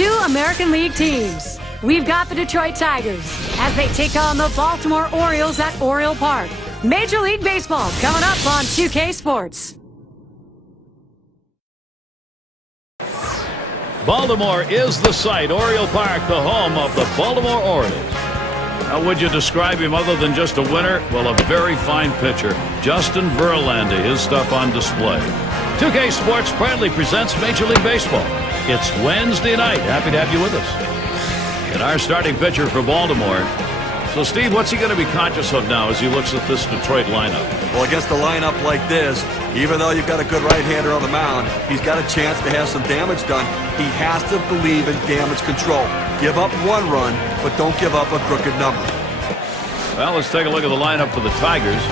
two American League teams. We've got the Detroit Tigers as they take on the Baltimore Orioles at Oriole Park. Major League Baseball coming up on 2K Sports. Baltimore is the site. Oriole Park, the home of the Baltimore Orioles. How would you describe him other than just a winner? Well, a very fine pitcher. Justin Verlander, his stuff on display. 2K Sports proudly presents Major League Baseball. It's Wednesday night. Happy to have you with us. And our starting pitcher for Baltimore. So, Steve, what's he going to be conscious of now as he looks at this Detroit lineup? Well, against a lineup like this, even though you've got a good right-hander on the mound, he's got a chance to have some damage done. He has to believe in damage control. Give up one run, but don't give up a crooked number. Well, let's take a look at the lineup for the Tigers.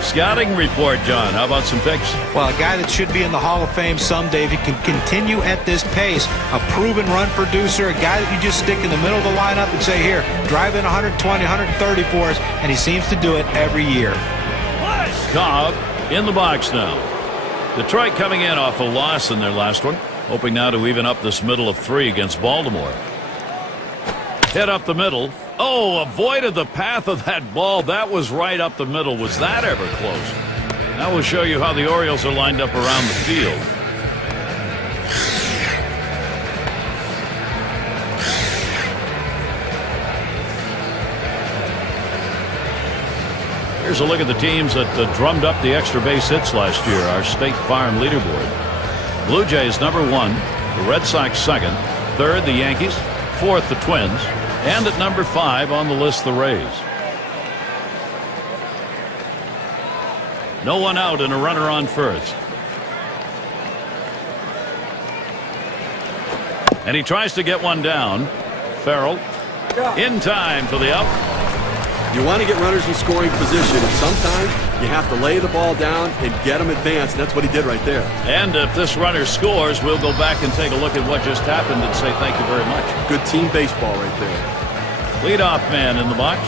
Scouting report, John. How about some picks? Well, a guy that should be in the Hall of Fame someday if he can continue at this pace. A proven run producer, a guy that you just stick in the middle of the lineup and say, here, drive in 120, 130 for us, and he seems to do it every year. Cobb in the box now. Detroit coming in off a loss in their last one, hoping now to even up this middle of three against Baltimore. Hit up the middle. Oh, avoided the path of that ball. That was right up the middle. Was that ever close? Now we'll show you how the Orioles are lined up around the field. Here's a look at the teams that drummed up the extra base hits last year, our State Farm leaderboard. Blue Jays #1, the Red Sox second, third the Yankees, fourth the Twins, and at number 5 on the list, the Rays. No one out and a runner on first. And he tries to get one down. Farrell in time for the out. You want to get runners in scoring position, and sometimes you have to lay the ball down and get them advanced, and that's what he did right there. And if this runner scores, we'll go back and take a look at what just happened and say thank you very much. Good team baseball right there. Leadoff man in the box.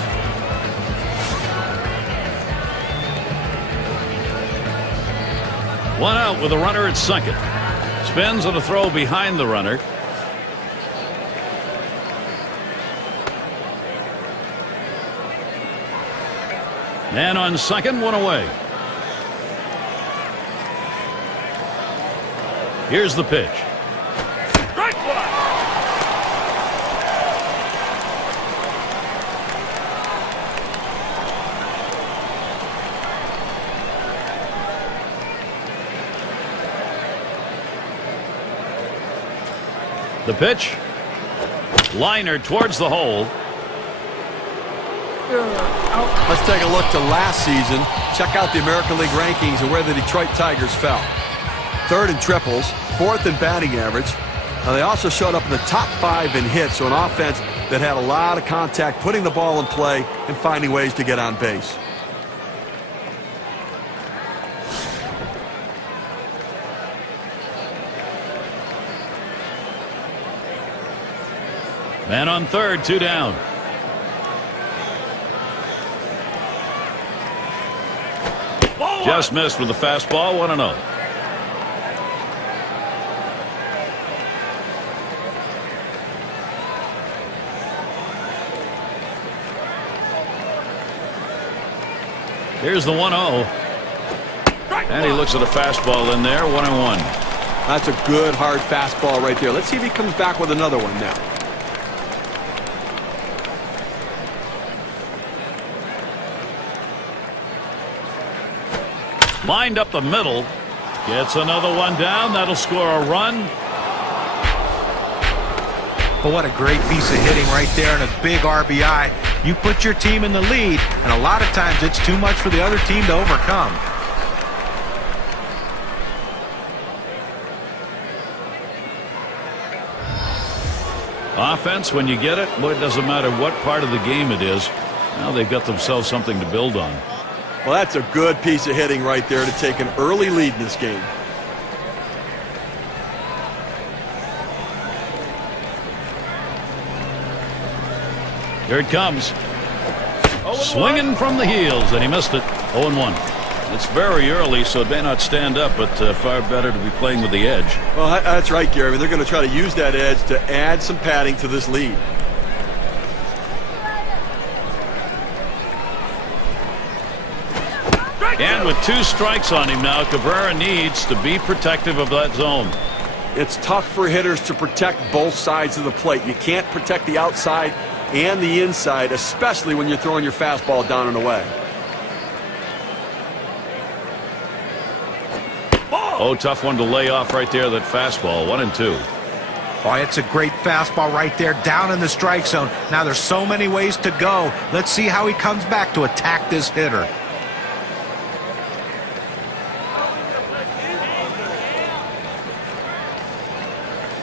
One out with a runner at second. Spins on a throw behind the runner. Man on second, one away. Here's the pitch. Strike one. The pitch. Liner towards the hole. Let's take a look to last season. Check out the American League rankings and where the Detroit Tigers fell. Third in triples, fourth in batting average. Now they also showed up in the top 5 in hits, so an offense that had a lot of contact, putting the ball in play and finding ways to get on base. Man on third, 2 down. Just missed with the fastball, 1-0. Here's the 1-0. And he looks at a fastball in there, 1-1. That's a good, hard fastball right there. Let's see if he comes back with another one now. Lined up the middle. Gets another one down. That'll score a run. But what a great piece of hitting right there and a big RBI. You put your team in the lead, and a lot of times it's too much for the other team to overcome. Offense, when you get it, well, it doesn't matter what part of the game it is. Now they've got themselves something to build on. Well, that's a good piece of hitting right there to take an early lead in this game. Here it comes. Swinging from the heels, and he missed it. 0-1. It's very early, so it may not stand up, but far better to be playing with the edge. Well, that's right, Gary. I mean, they're going to try to use that edge to add some padding to this lead. And with 2 strikes on him now, Cabrera needs to be protective of that zone. It's tough for hitters to protect both sides of the plate. You can't protect the outside and the inside, especially when you're throwing your fastball down and away. Oh, tough one to lay off right there, that fastball. 1-2. Oh, it's a great fastball right there, down in the strike zone. Now there's so many ways to go. Let's see how he comes back to attack this hitter.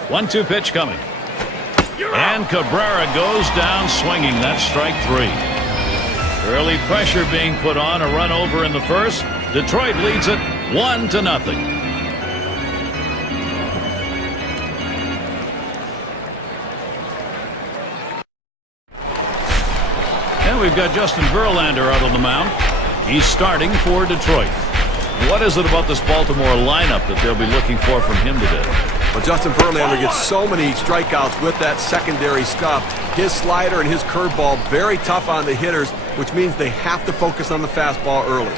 One-two pitch coming. And Cabrera goes down swinging. That's strike 3. Early pressure being put on. A run over in the first. Detroit leads it 1-0. And we've got Justin Verlander out on the mound. He's starting for Detroit. What is it about this Baltimore lineup that they'll be looking for from him today? Well, Justin Verlander gets so many strikeouts with that secondary stuff. His slider and his curveball very tough on the hitters, which means they have to focus on the fastball early.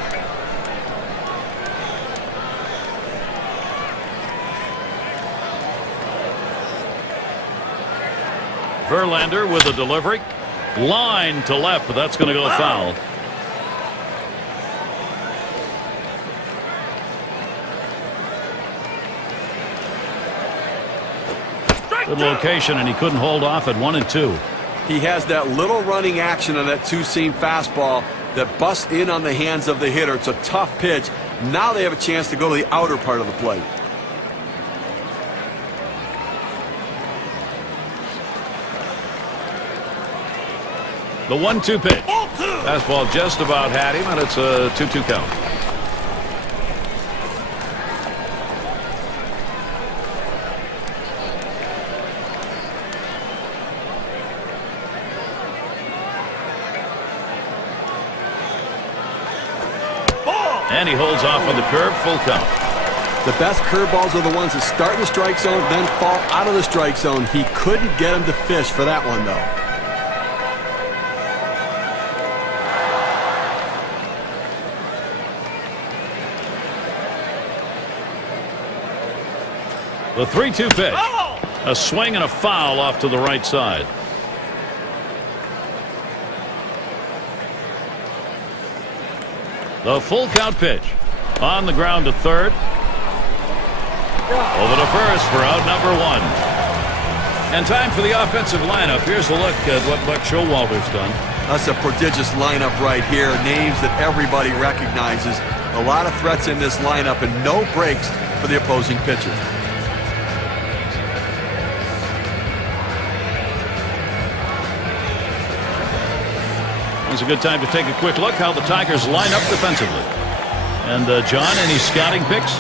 Verlander with a delivery. Line to left, but that's going to go foul. Good location, and he couldn't hold off at 1-2. He has that little running action on that two-seam fastball that busts in on the hands of the hitter. It's a tough pitch. Now they have a chance to go to the outer part of the plate. The 1-2 pitch. Fastball just about had him, and it's a 2-2 count. And he holds off on the curve, full count. The best curveballs are the ones that start in the strike zone, then fall out of the strike zone. He couldn't get him to fish for that one, though. The 3-2 pitch. A swing and a foul off to the right side. The full count pitch. On the ground to third. Over to first for out number 1. And time for the offensive lineup. Here's a look at what Buck Showalter's done. That's a prodigious lineup right here. Names that everybody recognizes. A lot of threats in this lineup and no breaks for the opposing pitcher. It's a good time to take a quick look how the Tigers line up defensively. And John, any scouting picks?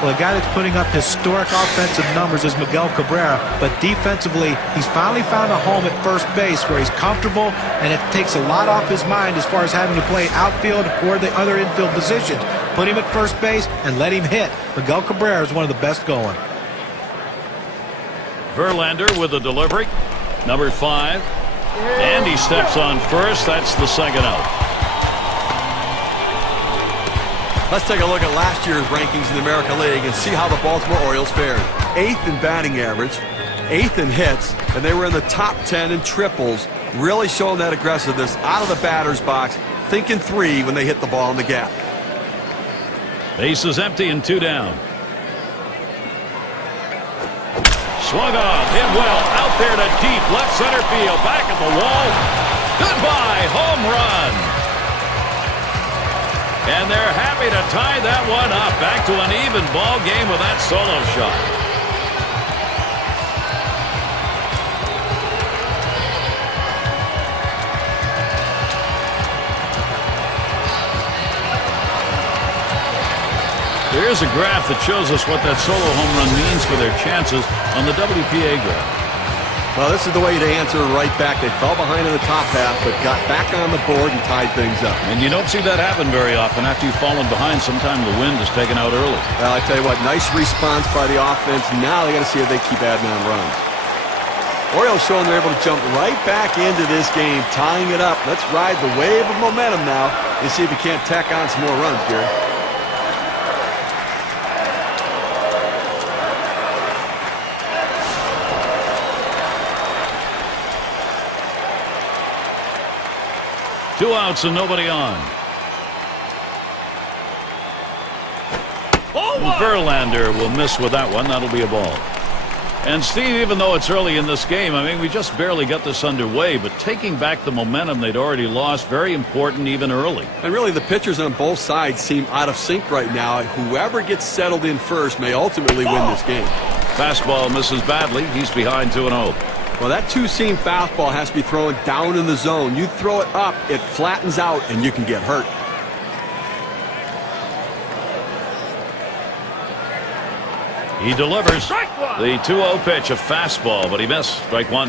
Well, a guy that's putting up historic offensive numbers is Miguel Cabrera, but defensively, he's finally found a home at first base where he's comfortable, and it takes a lot off his mind as far as having to play outfield or the other infield positions. Put him at first base and let him hit. Miguel Cabrera is one of the best going. Verlander with a delivery. Number 5. And he steps on first. That's the second out. Let's take a look at last year's rankings in the American League and see how the Baltimore Orioles fared. 8th in batting average, 8th in hits, and they were in the top 10 in triples, really showing that aggressiveness out of the batter's box, thinking 3 when they hit the ball in the gap. Base is empty and 2 down. Swung on, hit well, out there to deep left center field, back at the wall. Goodbye, home run. And they're happy to tie that one up. Back to an even ball game with that solo shot. Here's a graph that shows us what that solo home run means for their chances on the WPA graph. Well, this is the way to answer right back. They fell behind in the top half, but got back on the board and tied things up. And you don't see that happen very often. After you've fallen behind, sometimes the wind is taken out early. Well, I tell you what, nice response by the offense. Now they got to see if they keep adding on runs. Orioles showing they're able to jump right back into this game, tying it up. Let's ride the wave of momentum now and see if we can't tack on some more runs, Gary. Two outs and nobody on. Verlander will miss with that one. That'll be a ball. And Steve, even though it's early in this game, I mean, we just barely got this underway, but taking back the momentum they'd already lost, very important even early. And really, the pitchers on both sides seem out of sync right now. Whoever gets settled in first may ultimately win this game. Fastball misses badly. He's behind 2-0. Well, that two-seam fastball has to be thrown down in the zone. You throw it up, it flattens out, and you can get hurt. He delivers the 2-0 pitch, a fastball, but he missed. Strike one.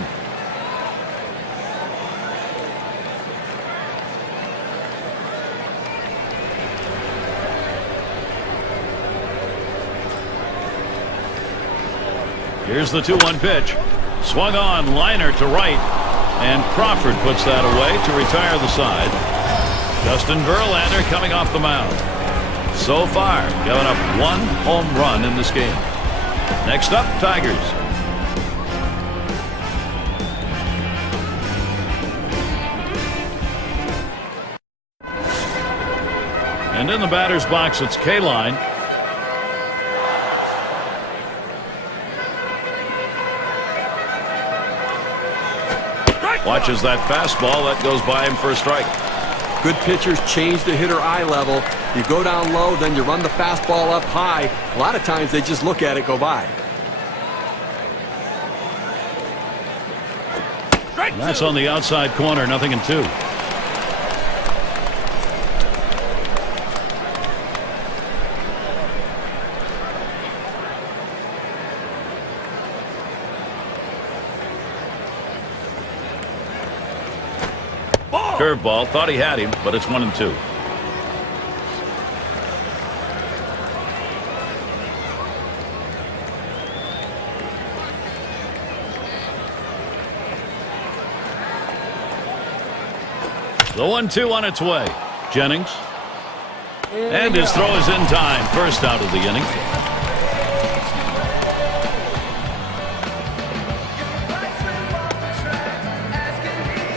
Here's the 2-1 pitch. Swung on, liner to right, and Crawford puts that away to retire the side. Justin Verlander coming off the mound. So far, giving up one home run in this game. Next up, Tigers. And in the batter's box, it's K-line. Watches that fastball. That goes by him for a strike. Good pitchers change the hitter eye level. You go down low, then you run the fastball up high. A lot of times they just look at it go by. That's on the outside corner, 0-2. Curveball, thought he had him, but it's 1-2. The 1-2 on its way. Jennings. And his throw is in time. First out of the inning.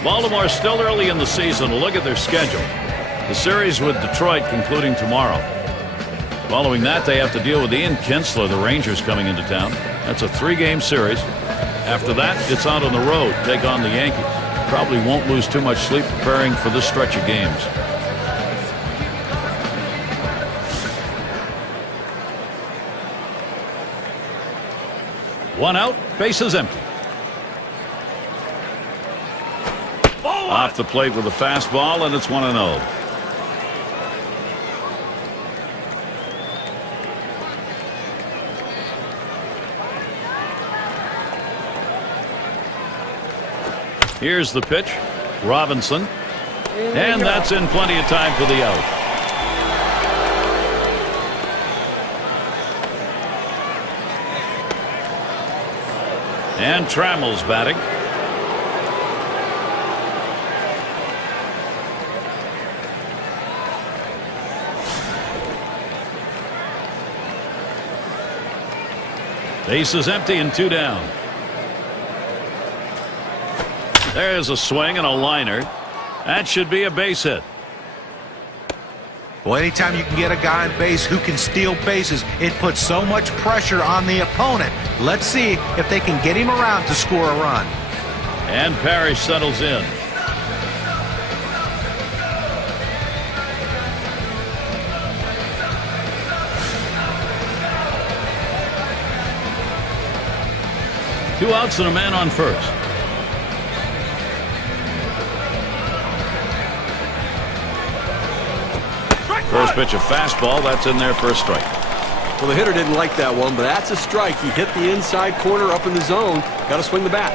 Baltimore still early in the season. Look at their schedule. The series with Detroit concluding tomorrow. Following that, they have to deal with Ian Kinsler, the Rangers, coming into town. That's a 3-game series. After that, it's out on the road. Take on the Yankees. Probably won't lose too much sleep preparing for this stretch of games. One out, bases empty. Off the plate with a fastball, and it's 1-0. Here's the pitch. Robinson. And that's in plenty of time for the out. And Trammell's batting. Base is empty and 2 down. There's a swing and a liner. That should be a base hit. Well, anytime you can get a guy on base who can steal bases, it puts so much pressure on the opponent. Let's see if they can get him around to score a run. And Parrish settles in. Two outs and a man on first. First pitch, a fastball. That's in there for a strike. Well, the hitter didn't like that one, but that's a strike. He hit the inside corner up in the zone. Got to swing the bat.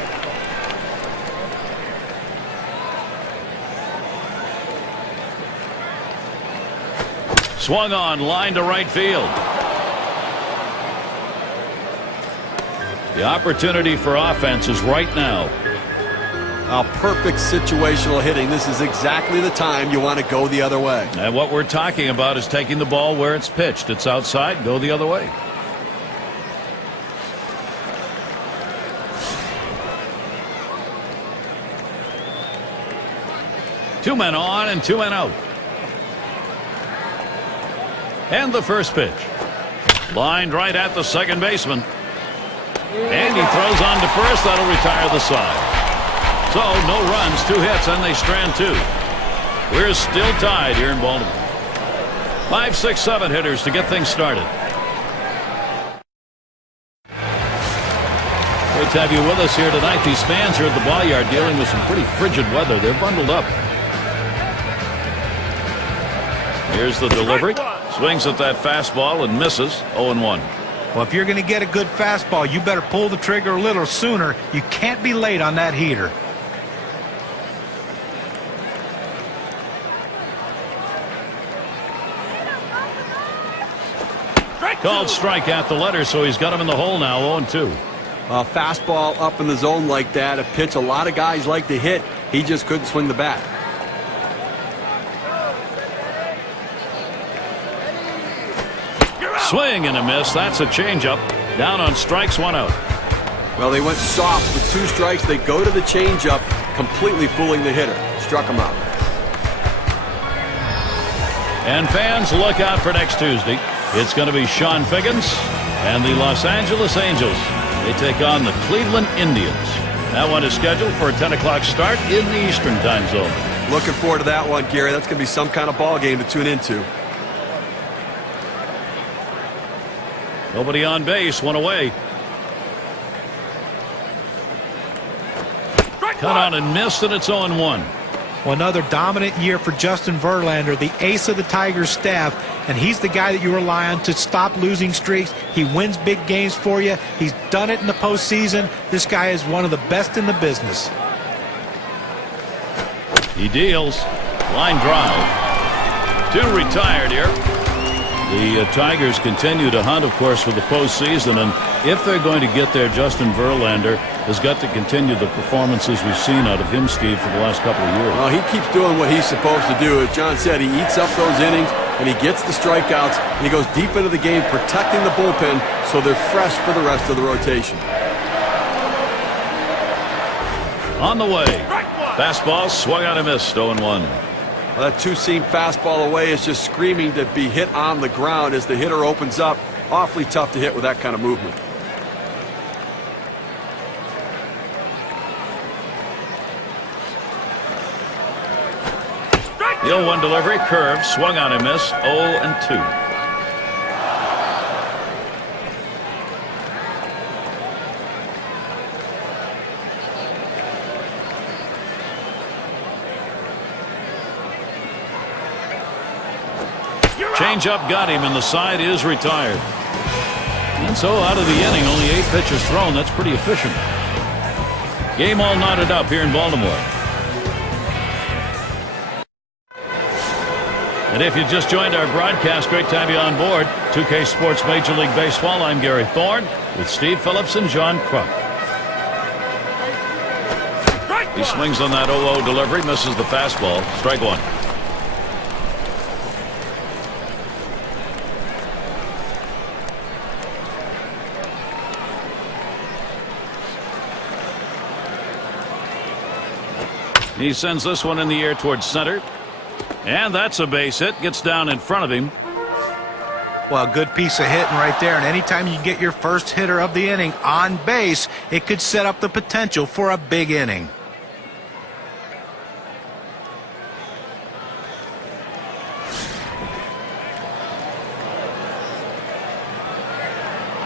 Swung on, line to right field. The opportunity for offense is right now. Perfect situational hitting. This is exactly the time you want to go the other way. And what we're talking about is taking the ball where it's pitched. It's outside, go the other way. Two men on and two men out. And the first pitch. Lined right at the second baseman. And he throws on to first. That'll retire the side. So no runs, 2 hits, and they strand 2. We're still tied here in Baltimore. 5, 6, 7 hitters to get things started. Great to have you with us here tonight. These fans here at the ball yard dealing with some pretty frigid weather. They're bundled up. Here's the delivery. Swings at that fastball and misses. 0-1. Well, if you're going to get a good fastball, you better pull the trigger a little sooner. You can't be late on that heater. Called strike at the letter, so he's got him in the hole now. 0-2. A fastball up in the zone like that, a pitch a lot of guys like to hit. He just couldn't swing the bat. Swing and a miss. That's a changeup. Down on strikes, 1 out. Well, they went soft with 2 strikes. They go to the changeup, completely fooling the hitter. Struck him out. And fans, look out for next Tuesday. It's going to be Sean Figgins and the Los Angeles Angels. They take on the Cleveland Indians. That one is scheduled for a 10 o'clock start in the Eastern time zone. Looking forward to that one, Gary. That's going to be some kind of ball game to tune into. Nobody on base, 1 away. Cut on and missed, and it's 0-1. Well, another dominant year for Justin Verlander, the ace of the Tigers staff, and he's the guy that you rely on to stop losing streaks. He wins big games for you. He's done it in the postseason. This guy is one of the best in the business. He deals. Line drive. 2 retired here. The Tigers continue to hunt, of course, for the postseason, and if they're going to get there, Justin Verlander has got to continue the performances we've seen out of him, Steve, for the last couple of years. Well, he keeps doing what he's supposed to do. As John said, he eats up those innings, and he gets the strikeouts, and he goes deep into the game, protecting the bullpen so they're fresh for the rest of the rotation. On the way. Fastball swung out and missed. 0-1. Well, that 2-seam fastball away is just screaming to be hit on the ground as the hitter opens up. Awfully tough to hit with that kind of movement. The 0-1 delivery, curve, swung on and missed. 0-2. Changeup got him, and the side is retired. And so out of the inning, only 8 pitches thrown. That's pretty efficient. Game all knotted up here in Baltimore. And if you just joined our broadcast, great to have you on board. 2K Sports Major League Baseball. I'm Gary Thorne with Steve Phillips and John Crump. He swings on that 0-0 delivery, misses the fastball. Strike 1. He sends this one in the air towards center. And that's a base hit. Gets down in front of him. Well, a good piece of hitting right there. And anytime you get your first hitter of the inning on base, it could set up the potential for a big inning.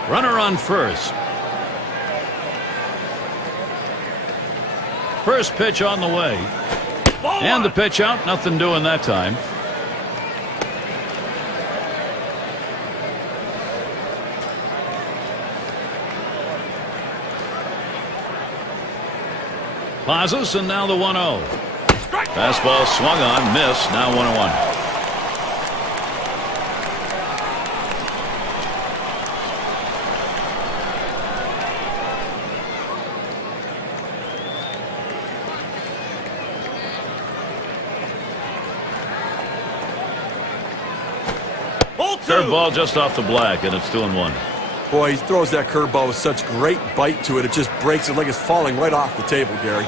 Runner on first. First pitch on the way. And the pitch out. Nothing doing that time. Pauses, and now the 1-0. Fastball swung on, missed. Now 1-1. Curveball just off the black, and it's 2-1. Boy, he throws that curveball with such great bite to it. It just breaks it like it's falling right off the table, Gary.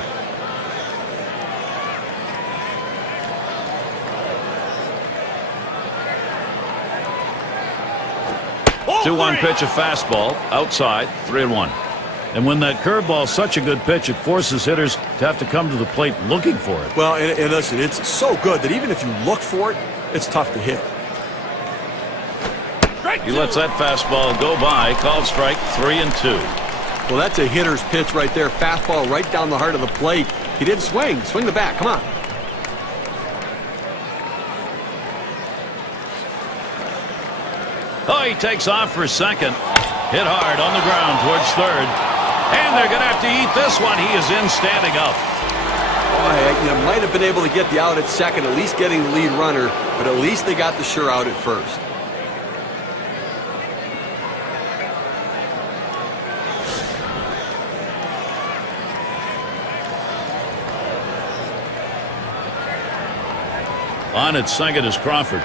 Oh, 2-1 pitch, a fastball, outside, 3-1. And when that curveball is such a good pitch, it forces hitters to have to come to the plate looking for it. Well, and listen, it's so good that even if you look for it, it's tough to hit. He lets that fastball go by, called strike, 3-2. Well, that's a hitter's pitch right there. Fastball right down the heart of the plate. He didn't swing. Swing the bat. Come on. Oh, he takes off for second. Hit hard on the ground towards third. And they're going to have to eat this one. He is in standing up. You might have been able to get the out at second, at least getting the lead runner, but at least they got the sure out at first. On at second is Crawford.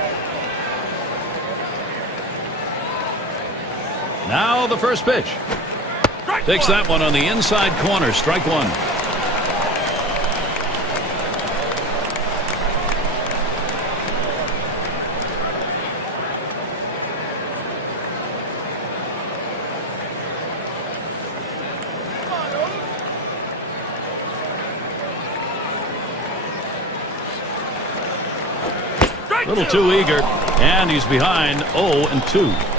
Now the first pitch. Takes that one on the inside corner. Strike one. A little too eager, and he's behind 0-2.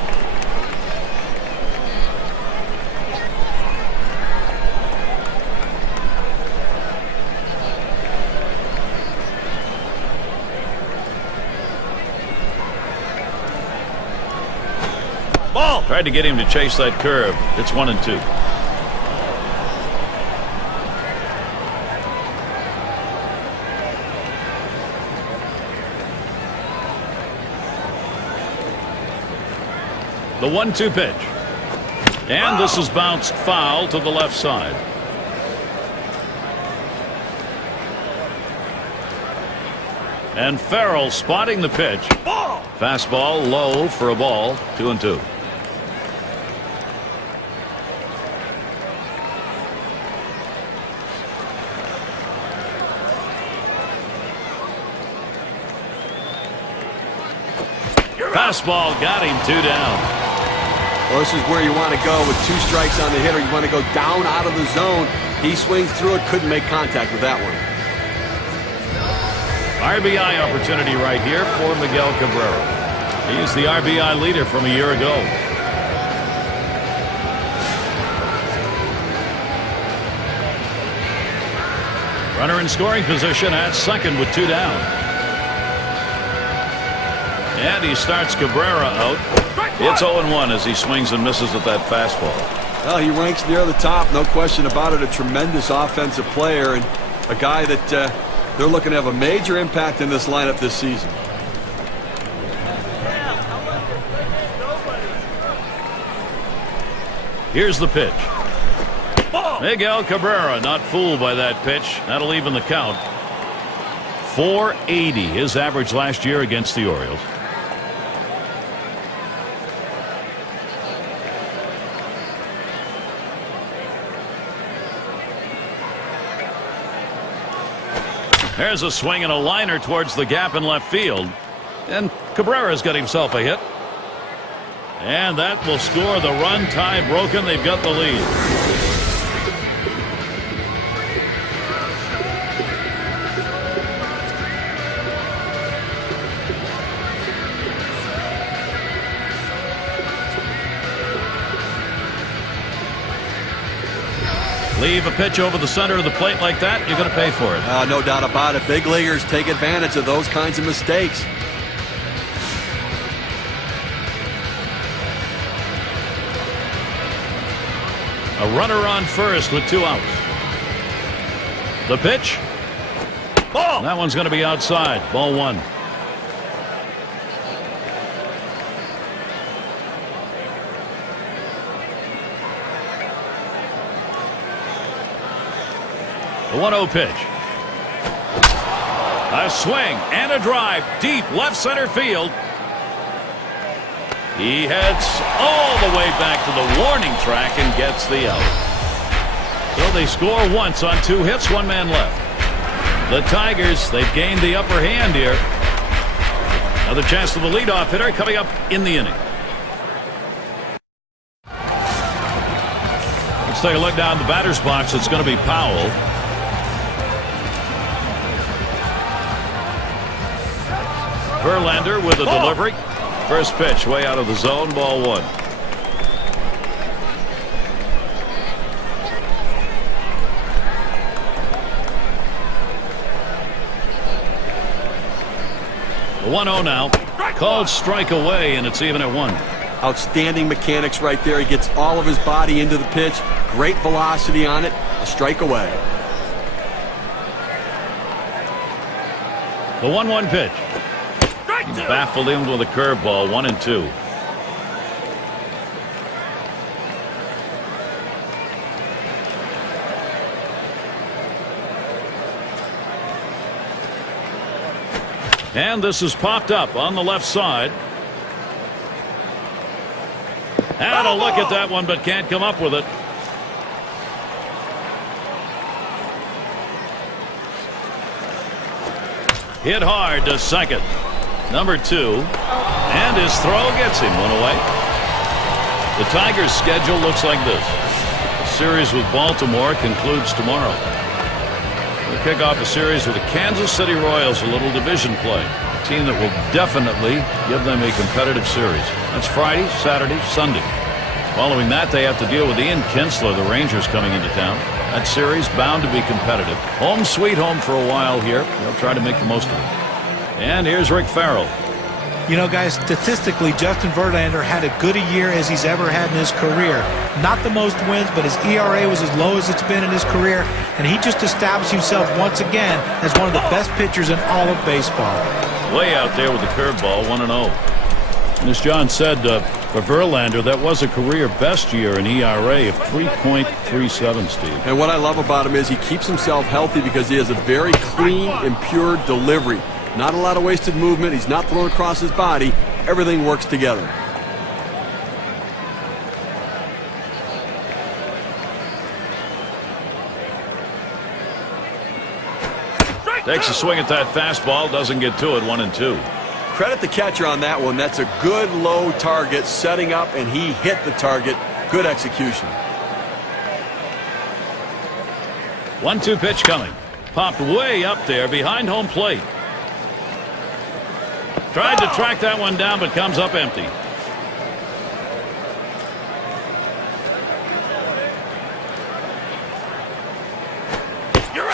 Ball. Tried to get him to chase that curve. It's 1-2. The 1-2 pitch. And this is bounced foul to the left side. And Farrell spotting the pitch. Fastball low for a ball. 2-2. Fastball got him, 2 down. Well, this is where you want to go with 2 strikes on the hitter. You want to go down out of the zone. He swings through it, couldn't make contact with that one. RBI opportunity right here for Miguel Cabrera. He's the RBI leader from a year ago. Runner in scoring position at second with 2 down. And he starts Cabrera out. It's 0-1 as he swings and misses at that fastball. Well, he ranks near the top, no question about it. A tremendous offensive player and a guy that they're looking to have a major impact in this lineup this season. Here's the pitch. Miguel Cabrera not fooled by that pitch. That'll even the count. .480 his average last year against the Orioles. There's a swing and a liner towards the gap in left field. And Cabrera's got himself a hit. And that will score the run. Tie broken. They've got the lead. Leave a pitch over the center of the plate like that, you're going to pay for it. No doubt about it. Big leaguers take advantage of those kinds of mistakes. A runner on first with 2 outs. The pitch. Ball. That one's going to be outside. Ball 1. The 1-0 pitch. A swing and a drive deep left center field. He heads all the way back to the warning track and gets the out. So they score once on 2 hits, 1 man left. The Tigers, they've gained the upper hand here. Another chance for the leadoff hitter coming up in the inning. Let's take a look down the batter's box. It's going to be Powell. Verlander with a delivery. First pitch way out of the zone, ball 1. The 1-0 now. Called strike away, and it's even at 1. Outstanding mechanics right there. He gets all of his body into the pitch. Great velocity on it. A strike away. The 1-1 pitch. He baffled him with a curveball, 1-2. And this is popped up on the left side. Had a look at that one, but can't come up with it. Hit hard to second. Number 2. And his throw gets him 1 away. The Tigers' schedule looks like this. The series with Baltimore concludes tomorrow. We'll kick off a series with the Kansas City Royals, a little division play. A team that will definitely give them a competitive series. That's Friday, Saturday, Sunday. Following that, they have to deal with Ian Kinsler, the Rangers, coming into town. That series bound to be competitive. Home sweet home for a while here. They'll try to make the most of it. And here's Rick Farrell. You know, guys, statistically, Justin Verlander had as good a year as he's ever had in his career. Not the most wins, but his ERA was as low as it's been in his career, and he just established himself once again as one of the best pitchers in all of baseball. Way out there with the curveball, 1-0. And as John said, for Verlander, that was a career best year in ERA of 3.37, Steve. And what I love about him is he keeps himself healthy because he has a very clean and pure delivery. Not a lot of wasted movement. He's not thrown across his body. Everything works together. Takes a swing at that fastball. Doesn't get to it. 1-2. Credit the catcher on that one. That's a good low target setting up, and he hit the target. Good execution. 1-2 pitch coming. Popped way up there behind home plate. Tried to track that one down, but comes up empty.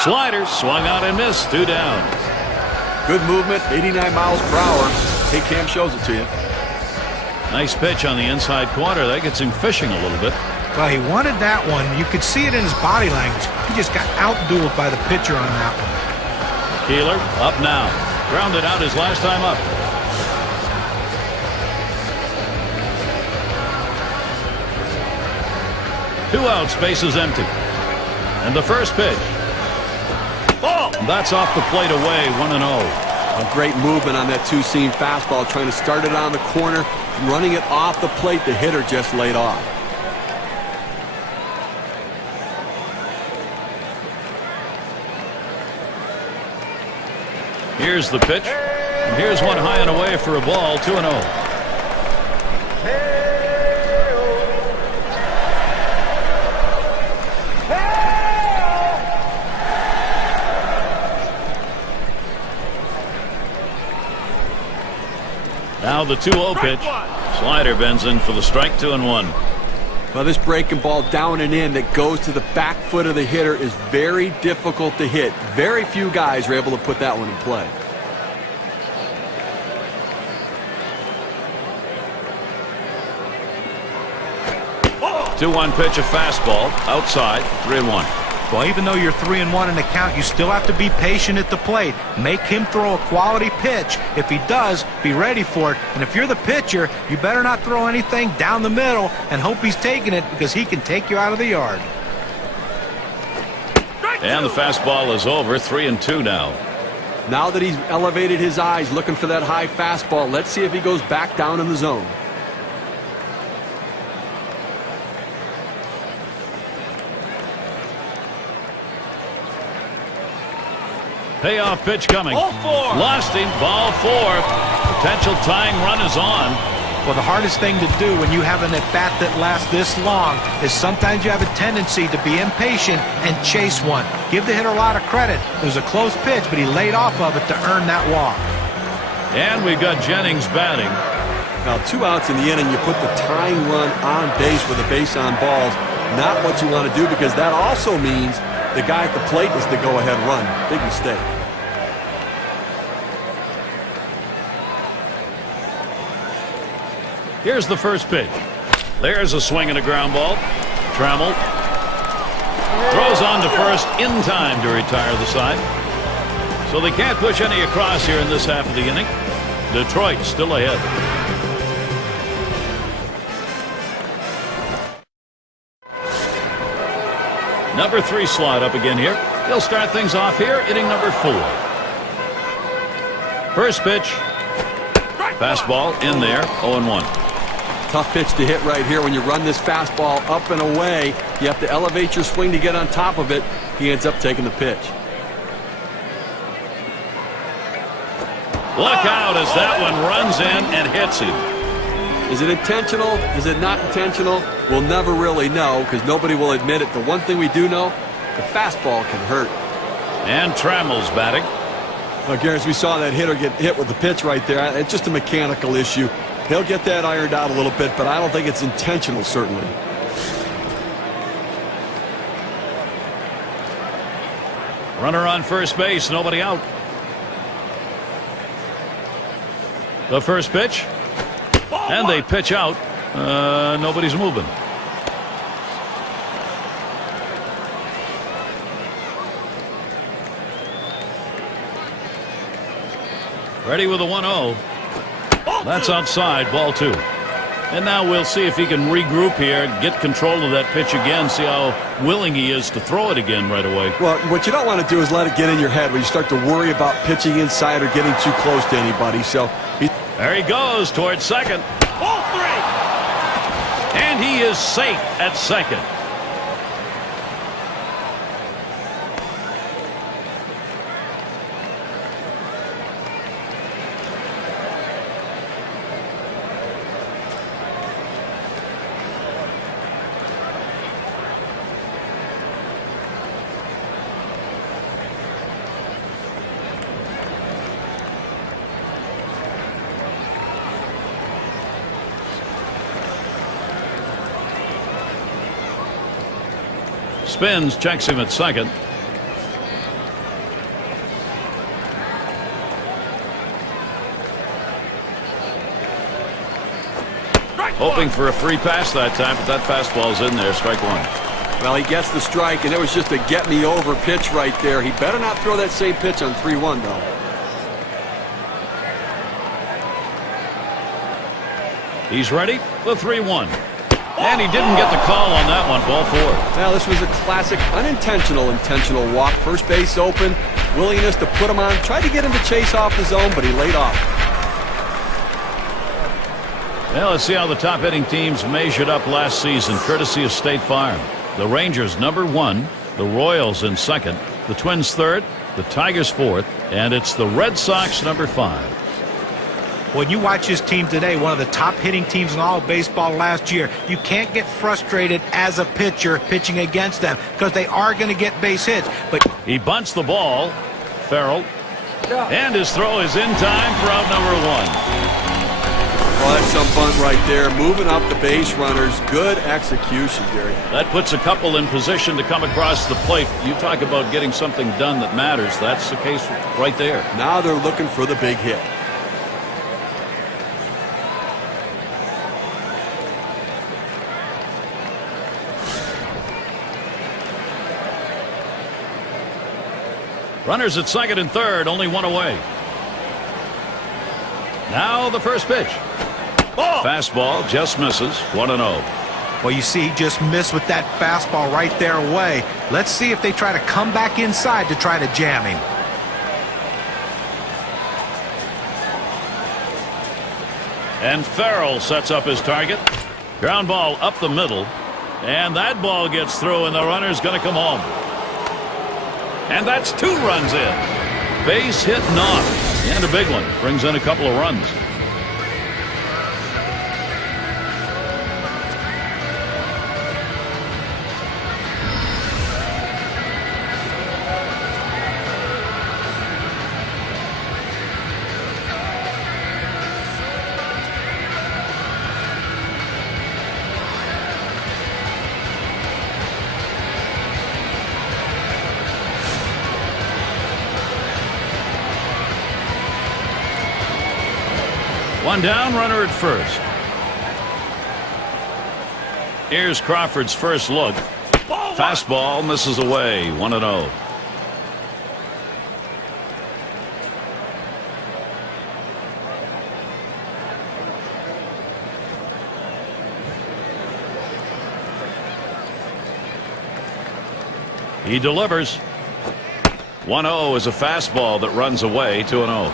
Slider swung out and missed. 2 down. Good movement, 89 miles per hour. Hey, Cam shows it to you. Nice pitch on the inside corner. That gets him fishing a little bit. Well, he wanted that one. You could see it in his body language. He just got outdueled by the pitcher on that one. Keeler up now. Grounded out his last time up. Two outs, bases empty. And the first pitch. Ball! That's off the plate away, 1-0. A great movement on that 2-seam fastball, trying to start it on the corner, running it off the plate. The hitter just laid off. Here's the pitch. And here's one high and away for a ball, 2-0. Now the 2-0 pitch. Slider bends in for the strike, 2-1. Well, this breaking ball down and in that goes to the back foot of the hitter is very difficult to hit. Very few guys are able to put that one in play. Oh. 2-1 pitch, a fastball, outside, 3-1. Well, even though you're 3-1 in the count, you still have to be patient at the plate. Make him throw a quality pitch. If he does, be ready for it. And if you're the pitcher, you better not throw anything down the middle and hope he's taking it, because he can take you out of the yard. And the fastball is over, 3-2 now. Now that he's elevated his eyes looking for that high fastball, let's see if he goes back down in the zone. Payoff pitch coming. Lost him. Ball 4. Potential tying run is on. Well, the hardest thing to do when you have an at-bat that lasts this long is sometimes you have a tendency to be impatient and chase one. Give the hitter a lot of credit. It was a close pitch, but he laid off of it to earn that walk. And we've got Jennings batting. Now, 2 outs in the inning, you put the tying run on base with a base on balls. Not what you want to do, because that also means the guy at the plate is the go-ahead run. Big mistake. Here's the first pitch. There's a swing and a ground ball. Trammell throws on to first in time to retire the side. So they can't push any across here in this half of the inning. Detroit still ahead. Number 3 slot up again here. He'll start things off here, inning number 4. First pitch. Fastball in there, 0-1. Tough pitch to hit right here. When you run this fastball up and away, you have to elevate your swing to get on top of it. He ends up taking the pitch. Look out as that one runs in and hits him. Is it intentional? Is it not intentional? We'll never really know, because nobody will admit it. The one thing we do know, the fastball can hurt. And Trammell's batting. Well, Gary, as we saw that hitter get hit with the pitch right there, it's just a mechanical issue. He'll get that ironed out a little bit, but I don't think it's intentional, certainly. Runner on first base, nobody out. The first pitch. And they pitch out. Nobody's moving. Ready with a 1-0. That's outside, ball 2. And now we'll see if he can regroup here, get control of that pitch again, see how willing he is to throw it again right away. Well, what you don't want to do is let it get in your head when you start to worry about pitching inside or getting too close to anybody. So there he goes towards second. Ball 3. And he is safe at second. Spins, checks him at second. Hoping for a free pass that time, but that fastball's in there, strike 1. Well, he gets the strike, and it was just a get-me-over pitch right there. He better not throw that same pitch on 3-1, though. He's ready, the 3-1. And he didn't get the call on that one, ball 4. Now, this was a classic unintentional intentional walk. First base open, willingness to put him on. Tried to get him to chase off the zone, but he laid off. Well, let's see how the top hitting teams measured up last season, courtesy of State Farm. The Rangers, number 1. The Royals in second. The Twins, third. The Tigers, fourth. And it's the Red Sox, number 5. When you watch his team today, one of the top hitting teams in all of baseball last year, you can't get frustrated as a pitcher pitching against them because they are going to get base hits. But he bunts the ball. Farrell. And his throw is in time for out number 1. Well, that's some bunt right there. Moving up the base runners. Good execution, Gary. That puts a couple in position to come across the plate. You talk about getting something done that matters. That's the case right there. Now they're looking for the big hit. Runners at second and third, only 1 away. Now the first pitch. Fastball just misses, 1-0. Well, you see, he just missed with that fastball right there away. Let's see if they try to come back inside to try to jam him. And Farrell sets up his target. Ground ball up the middle. And that ball gets through, and the runner's going to come home. And that's 2 runs in. base hit knock. And a big one. Brings in a couple of runs. One down, runner at first. Here's Crawford's first look. Fastball misses away, 1-0. He delivers. 1-0 is a fastball that runs away, 2-0.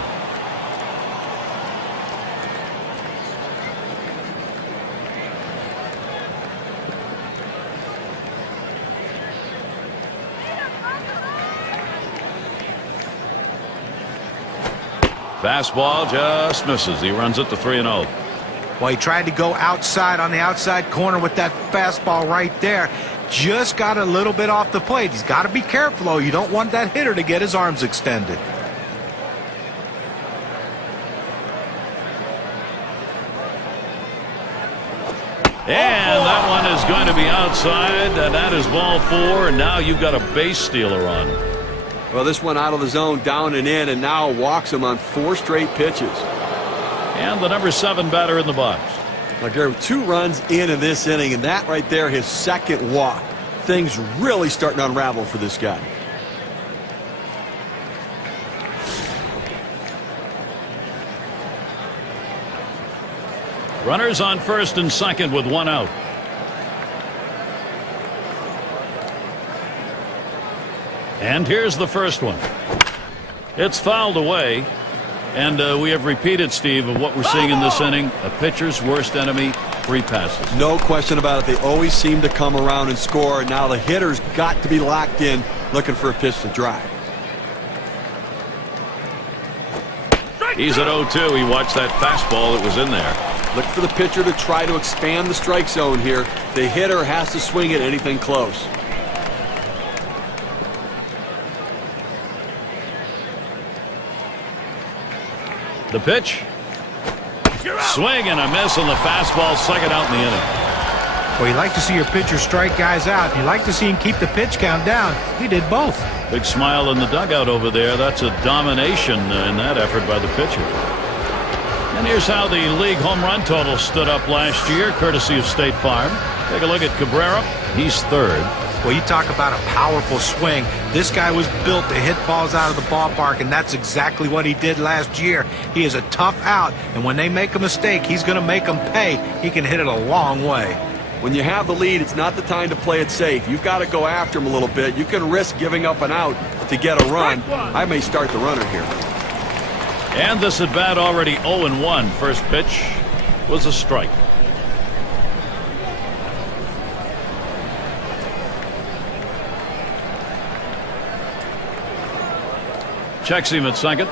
Fastball just misses. He runs it to 3-0. Well, he tried to go outside on the outside corner with that fastball right there. Just got a little bit off the plate. He's got to be careful, though. You don't want that hitter to get his arms extended. And that one is going to be outside, and that is ball 4, and now you've got a base stealer on. Well, this one out of the zone, down and in, and now walks him on 4 straight pitches. And the number 7 batter in the box. Now, Gary, 2 runs in this inning, and that right there, his second walk. Things really starting to unravel for this guy. Runners on first and second with 1 out. And here's the first one. It's fouled away. And we have repeated, Steve, of what we're seeing in this inning. A pitcher's worst enemy, 3 passes. No question about it. They always seem to come around and score. Now the hitter's got to be locked in, looking for a pitch to drive. He's at 0-2. He watched that fastball that was in there. Look for the pitcher to try to expand the strike zone here. The hitter has to swing at anything close. The pitch. Swing and a miss on the fastball, second out in the inning. Well, you like to see your pitcher strike guys out. You like to see him keep the pitch count down. He did both. Big smile in the dugout over there. That's a domination in that effort by the pitcher. And here's how the league home run total stood up last year, courtesy of State Farm. Take a look at Cabrera. He's third. Well, you talk about a powerful swing. This guy was built to hit balls out of the ballpark, and that's exactly what he did last year. He is a tough out, and when they make a mistake, he's going to make them pay. He can hit it a long way. When you have the lead, it's not the time to play it safe. You've got to go after him a little bit. You can risk giving up an out to get a run. I may start the runner here. And this at bat already 0-1. First pitch was a strike. Checks him at second.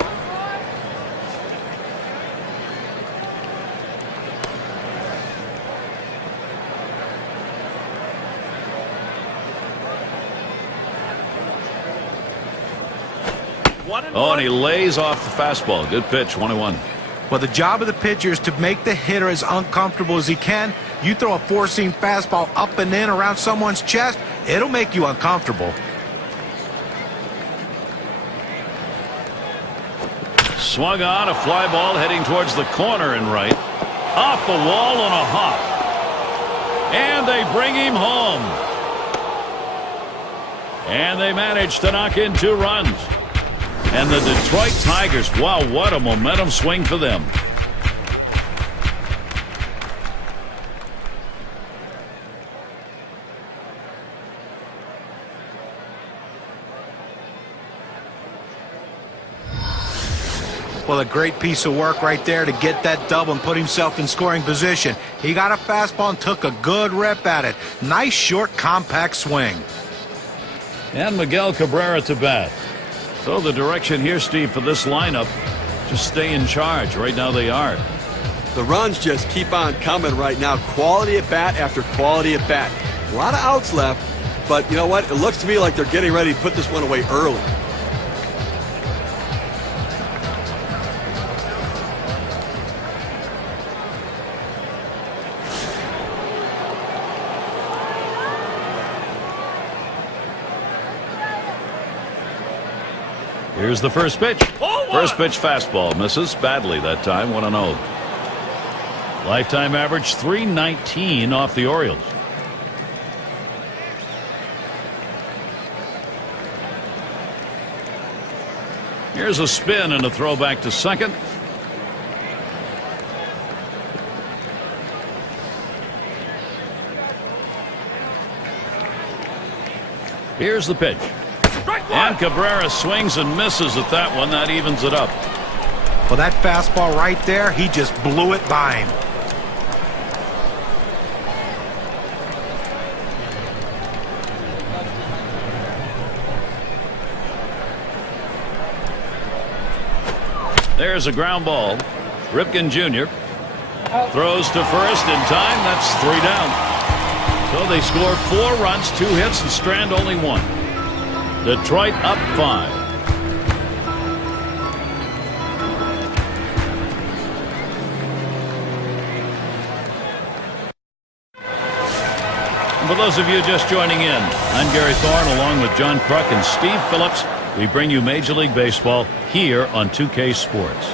Oh, and he lays off the fastball. Good pitch, 1-1. Well, the job of the pitcher is to make the hitter as uncomfortable as he can. You throw a 4-seam fastball up and in around someone's chest, it'll make you uncomfortable. Swung on, a fly ball heading towards the corner and right. Off the wall on a hop. And they bring him home. And they manage to knock in 2 runs. And the Detroit Tigers, wow, what a momentum swing for them. Well, a great piece of work right there to get that double and put himself in scoring position. He got a fastball and took a good rip at it. Nice, short, compact swing. And Miguel Cabrera to bat. So the direction here, Steve, for this lineup, just stay in charge. Right now they are. The runs just keep on coming right now. Quality at bat after quality at bat. A lot of outs left, but you know what? It looks to me like they're getting ready to put this one away early. Here's the first pitch. First pitch fastball. Misses badly that time. 1-0. Lifetime average 319 off the Orioles. Here's a spin and a throw back to second. Here's the pitch. And Cabrera swings and misses at that one. That evens it up. Well, that fastball right there, he just blew it by him. There's a ground ball. Ripken Jr. throws to first in time. That's 3 down. So they score 4 runs, 2 hits, and strand only 1. Detroit up 5. For those of you just joining in, I'm Gary Thorne along with John Kruk and Steve Phillips. We bring you Major League Baseball here on 2K Sports.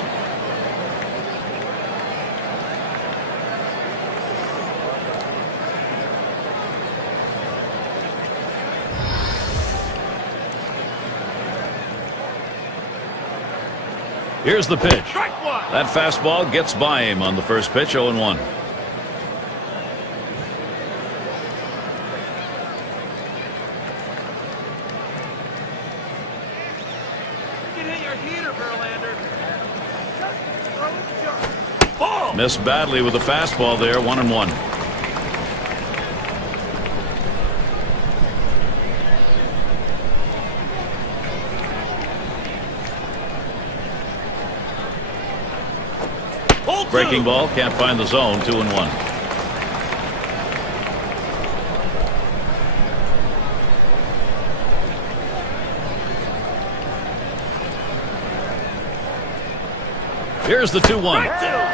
Here's the pitch. That fastball gets by him on the first pitch. 0-1. Missed badly with the fastball there. 1-1. Breaking ball, can't find the zone. 2-1. Here's the 2-1.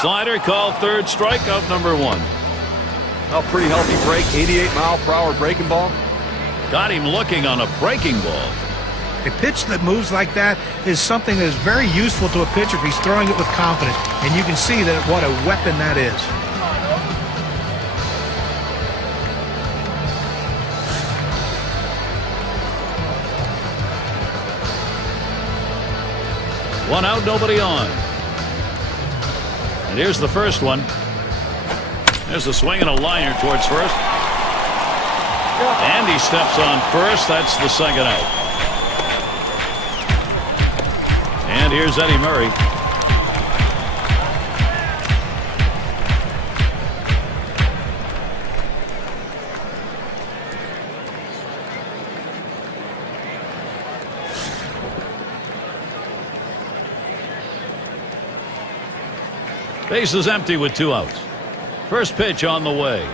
Slider called third, strikeout number 1. A pretty healthy break, 88-mile-per-hour breaking ball. Got him looking on a breaking ball. A pitch that moves like that is something that is very useful to a pitcher if he's throwing it with confidence. And you can see that what a weapon that is. One out, nobody on. And here's the first one. There's a swing and a liner towards first. And he steps on first. That's the second out. And here's Eddie Murray. Base is empty with 2 outs. First pitch on the way.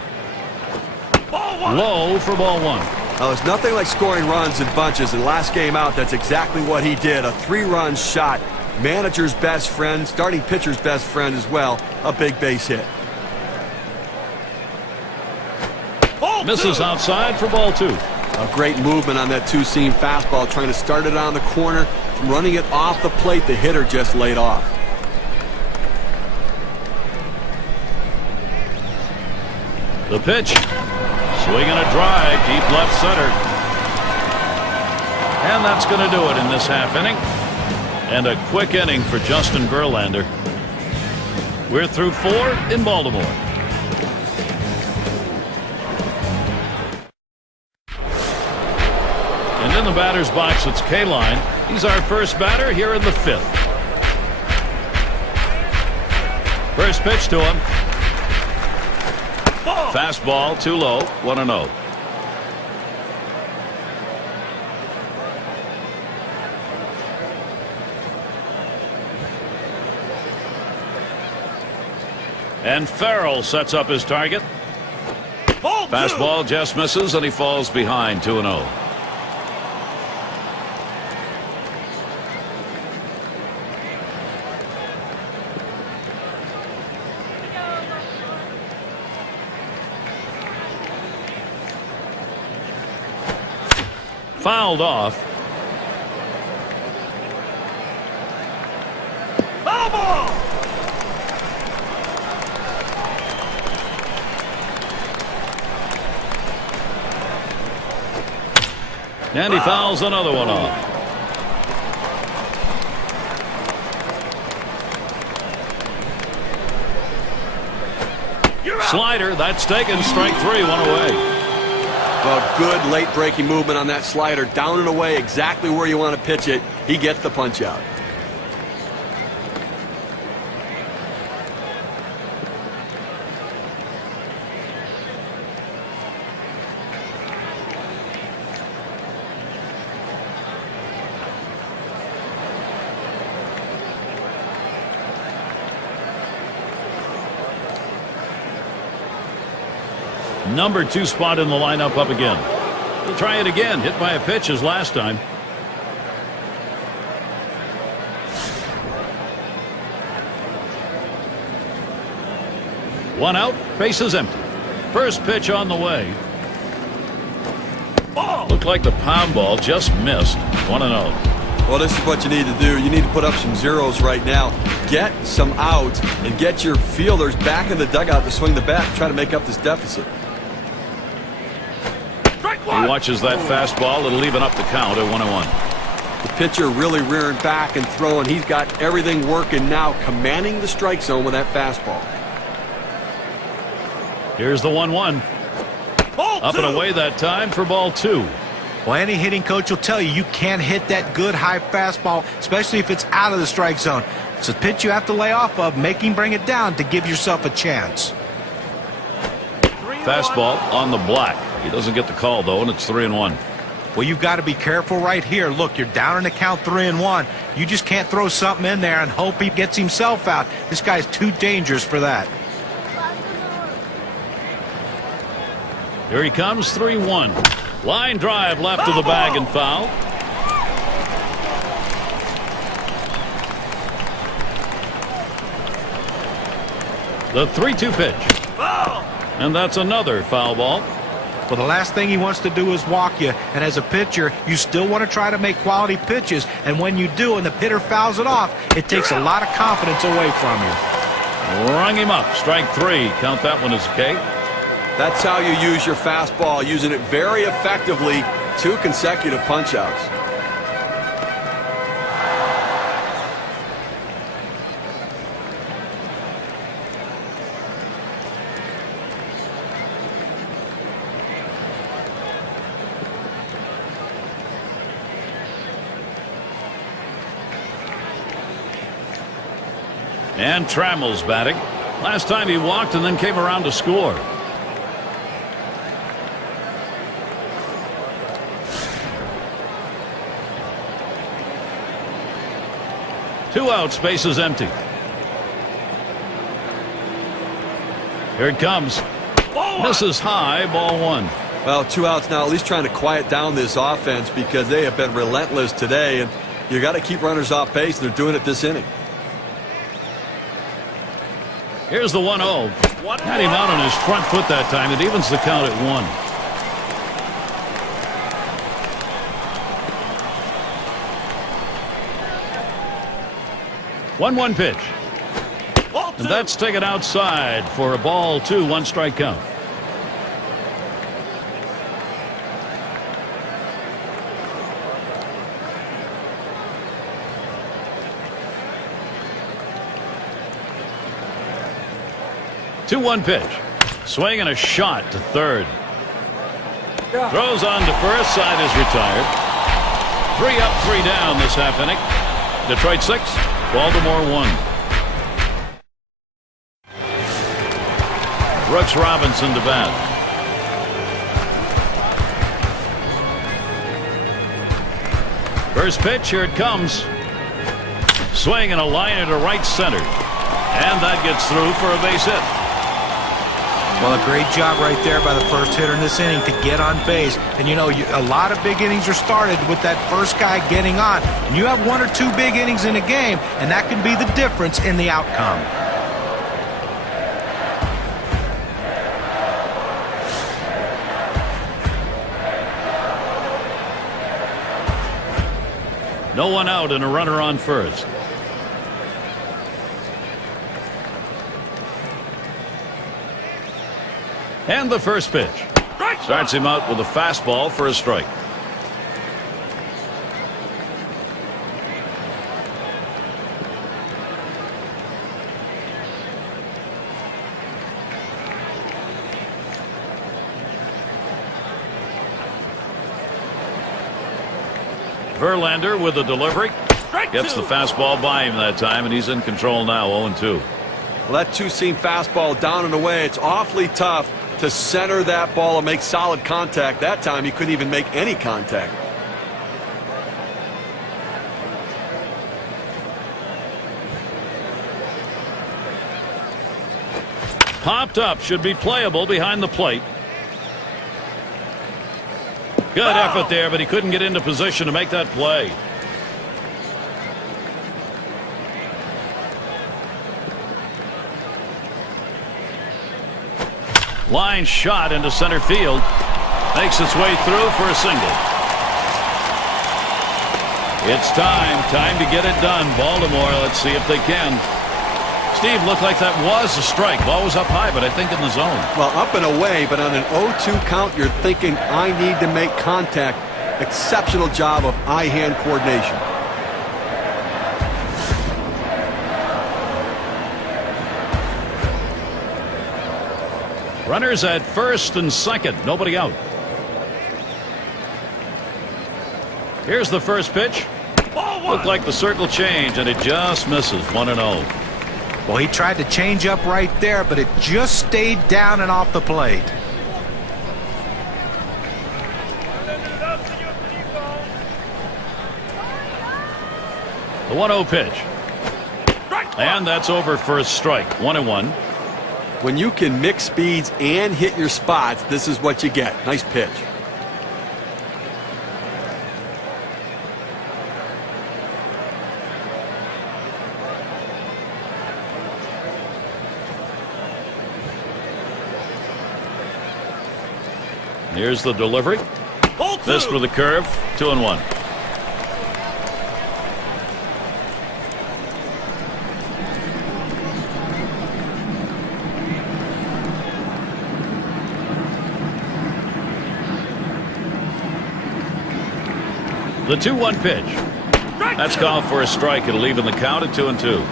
Low for ball 1. Now, there's nothing like scoring runs in bunches. And last game out, that's exactly what he did. A 3-run shot. Manager's best friend, starting pitcher's best friend as well. A big base hit. Misses outside for ball 2. A great movement on that 2-seam fastball, trying to start it on the corner. Running it off the plate, the hitter just laid off. The pitch. Swing and a drive, deep left center. And that's going to do it in this half inning. And a quick inning for Justin Verlander. We're through 4 in Baltimore. And in the batter's box, it's K-Line. He's our first batter here in the 5th. First pitch to him. Fastball too low. 1-0. And Farrell sets up his target. Fastball just misses, and he falls behind 2-0. Fouled off. Foul ball! And he fouls another one off. Slider, that's taken. Strike 3, 1 away. Well, good late breaking movement on that slider. Down and away, exactly where you want to pitch it. He gets the punch out. Number 2 spot in the lineup up again. He'll try it again. Hit by a pitch as last time. One out. Bases empty. First pitch on the way. Looked like the pound ball just missed. 1-0. Well, this is what you need to do. You need to put up some zeros right now. Get some outs and get your fielders back in the dugout to swing the bat and try to make up this deficit. He watches that fastball. It'll even up the count at 1-1. The pitcher really rearing back and throwing. He's got everything working now, commanding the strike zone with that fastball. Here's the 1-1. Up and away that time for ball 2. Well, any hitting coach will tell you can't hit that good high fastball, especially if it's out of the strike zone. It's a pitch you have to lay off of, make him bring it down to give yourself a chance. Fastball on the black. He doesn't get the call, though, and it's 3-1. Well, you've got to be careful right here. Look, you're down in the count 3-1. You just can't throw something in there and hope he gets himself out. This guy's too dangerous for that. Here he comes, 3-1. Line drive left of the bag and foul. The 3-2 pitch. And that's another foul ball. Well, the last thing he wants to do is walk you. And as a pitcher, you still want to try to make quality pitches. And when you do and the hitter fouls it off, it takes a lot of confidence away from you. Rung him up. Strike 3. Count that one as a K. That's how you use your fastball, using it very effectively. 2 consecutive punch-outs. And Trammell's batting. Last time he walked and then came around to score. Two outs, bases empty. Here it comes. Misses high, ball 1. Well, 2 outs now, at least trying to quiet down this offense because they have been relentless today, and you got to keep runners off base, and they're doing it this inning. Here's the 1-0. Had him out on his front foot that time. It evens the count at 1. 1-1 pitch. And that's taken outside for a ball 2, 1 strike count. The 2-1 pitch. Swing and a shot to third. Throws on to first. Side is retired. 3 up, 3 down this half inning. Detroit 6, Baltimore 1. Brooks Robinson to bat. First pitch, here it comes. Swing and a liner to right center. And that gets through for a base hit. Well, a great job right there by the first hitter in this inning to get on base. And, you know, a lot of big innings are started with that first guy getting on. And you have 1 or 2 big innings in a game, and that can be the difference in the outcome. No one out and a runner on first. And the first pitch. Starts him out with a fastball for a strike. Verlander with a delivery. Gets the fastball by him that time, and he's in control now, 0-2. Well, that two-seam fastball down and away. It's awfully tough to center that ball and make solid contact. That time he couldn't even make any contact. Popped up, should be playable behind the plate. Good effort there, but he couldn't get into position to make that play. Line shot into center field. Makes its way through for a single. It's time to get it done. Baltimore, let's see if they can. Steve, looked like that was a strike. Ball was up high, but I think in the zone. Well, up and away, but on an 0-2 count, you're thinking, I need to make contact. Exceptional job of eye-hand coordination. Runners at first and second. Nobody out. Here's the first pitch. Looked like the circle change, and it just misses. 1-0. Well, he tried to change up right there, but it just stayed down and off the plate. The 1-0 pitch. And that's over for a strike. 1-1. When you can mix speeds and hit your spots, this is what you get. Nice pitch. Here's the delivery. Missed with the curve. 2-1. The 2-1 pitch. That's called for a strike. It'll even the count at 2-2.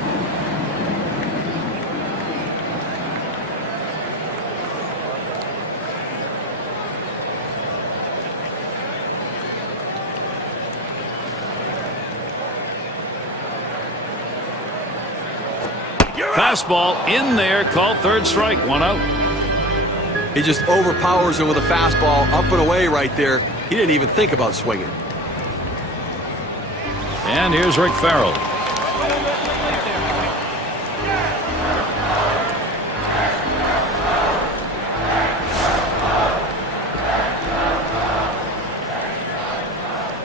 Fastball in there, called third strike. 1 out. He just overpowers him with a fastball up and away right there. He didn't even think about swinging. And here's Rick Farrell.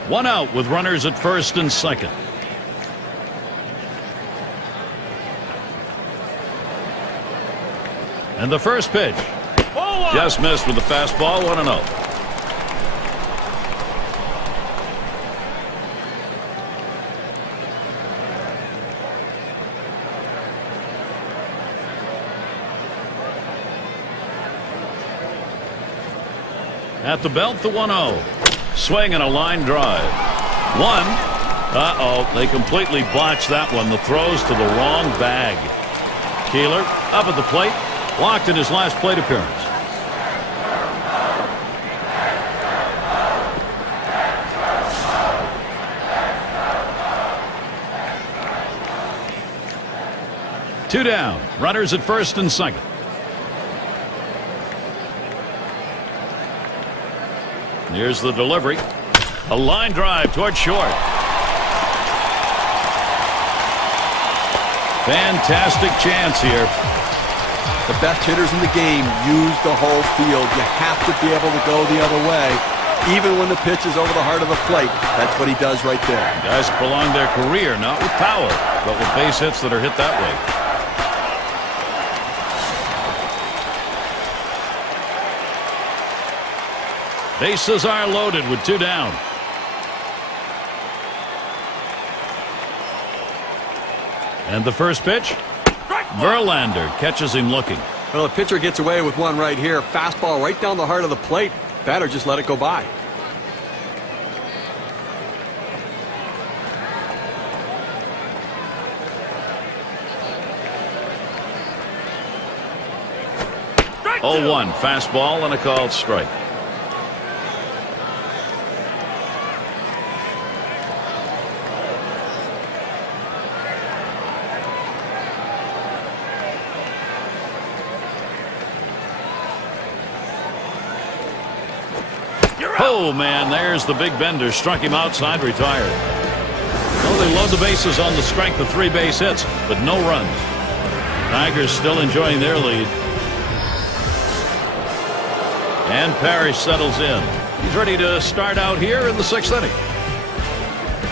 One out with runners at first and second. And the first pitch. Just missed with the fastball. 1-0. At the belt, the 1-0. Swing and a line drive. 1. Uh-oh, they completely botched that one. The throw's to the wrong bag. Keeler up at the plate. Walked in his last plate appearance. 2 down. Runners at first and second. Here's the delivery. A line drive toward short. Fantastic chance here. The best hitters in the game use the whole field. You have to be able to go the other way, even when the pitch is over the heart of the plate. That's what he does right there. Guys prolong their career, not with power, but with base hits that are hit that way. Bases are loaded with 2 down. And the first pitch, Verlander catches him looking. Well, the pitcher gets away with one right here. Fastball right down the heart of the plate. Batter just let it go by. Strike 0-1 fastball and a called strike. Oh, man, there's the big bender. Struck him outside, retired. Well, they load the bases on the strength of 3 base hits, but no runs. Tigers still enjoying their lead. And Parrish settles in. He's ready to start out here in the 6th inning.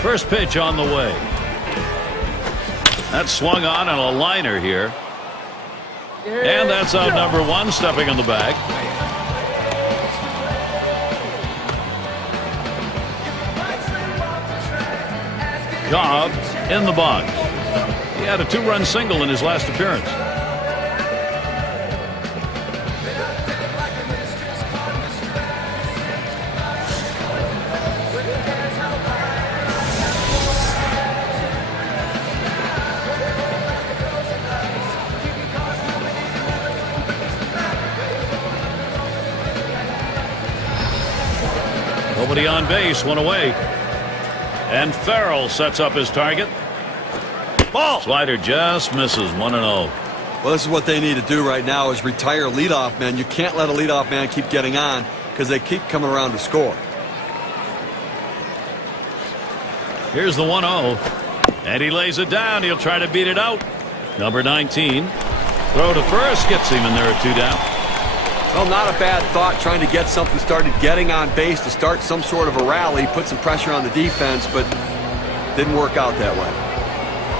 First pitch on the way. That's swung on a liner here. And that's out number 1, stepping on the bag. Cobb in the box. He had a 2-run single in his last appearance. Nobody on base, 1 away. And Farrell sets up his target. Ball. Slider just misses. 1-0. Well, this is what they need to do right now is retire leadoff man. You can't let a leadoff man keep getting on because they keep coming around to score. Here's the 1-0. And he lays it down. He'll try to beat it out. Number 19. Throw to first gets him, and there are 2 down. Well, not a bad thought trying to get something started, getting on base to start some sort of a rally, put some pressure on the defense, but didn't work out that way.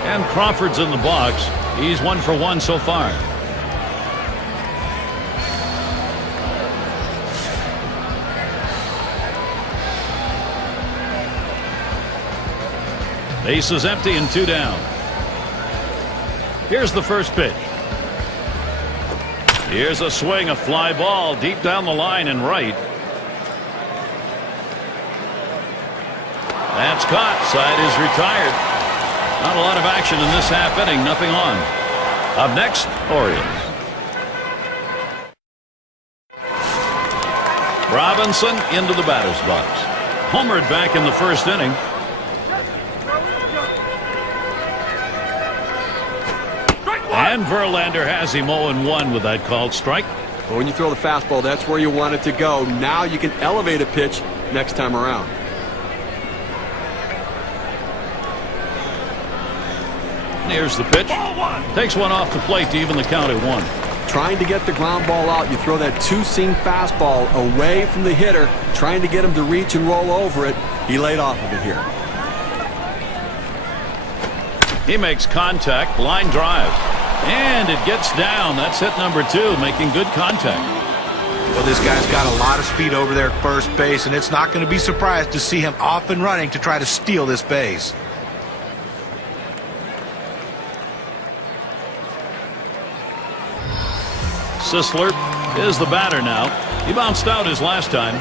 And Crawford's in the box. He's 1 for 1 so far. Base is empty and 2 down. Here's the first pitch. Here's a swing, a fly ball deep down the line and right. That's caught. Side is retired. Not a lot of action in this half inning. Nothing on. Up next, Orioles. Robinson into the batter's box. Homered back in the first inning. And Verlander has him 0-1 with that called strike. But when you throw the fastball, that's where you want it to go. Now you can elevate a pitch next time around. Here's the pitch. Takes one off the plate to even the count at 1. Trying to get the ground ball out. You throw that 2-seam fastball away from the hitter, trying to get him to reach and roll over it. He laid off of it here. He makes contact. Line drive. And it gets down. That's hit number 2, making good contact. Well, this guy's got a lot of speed over there at first base, and it's not going to be surprised to see him off and running to try to steal this base. Sisler is the batter now. He bounced out his last time.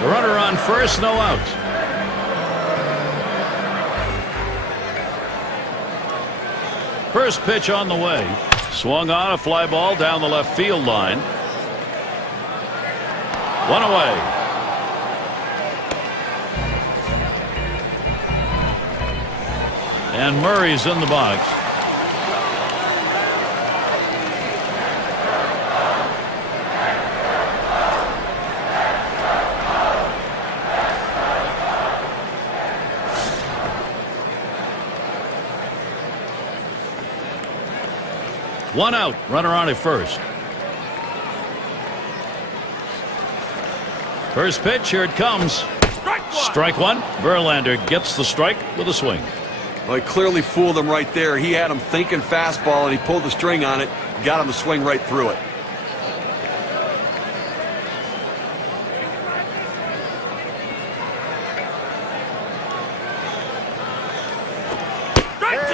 The runner on first, no outs. First pitch on the way. Swung on, a fly ball down the left field line. One away. And Murray's in the box. One out, runner on at first. First pitch, here it comes. Strike one. Verlander gets the strike with a swing. Well, he clearly fooled him right there. He had him thinking fastball, and he pulled the string on it, got him to swing right through it.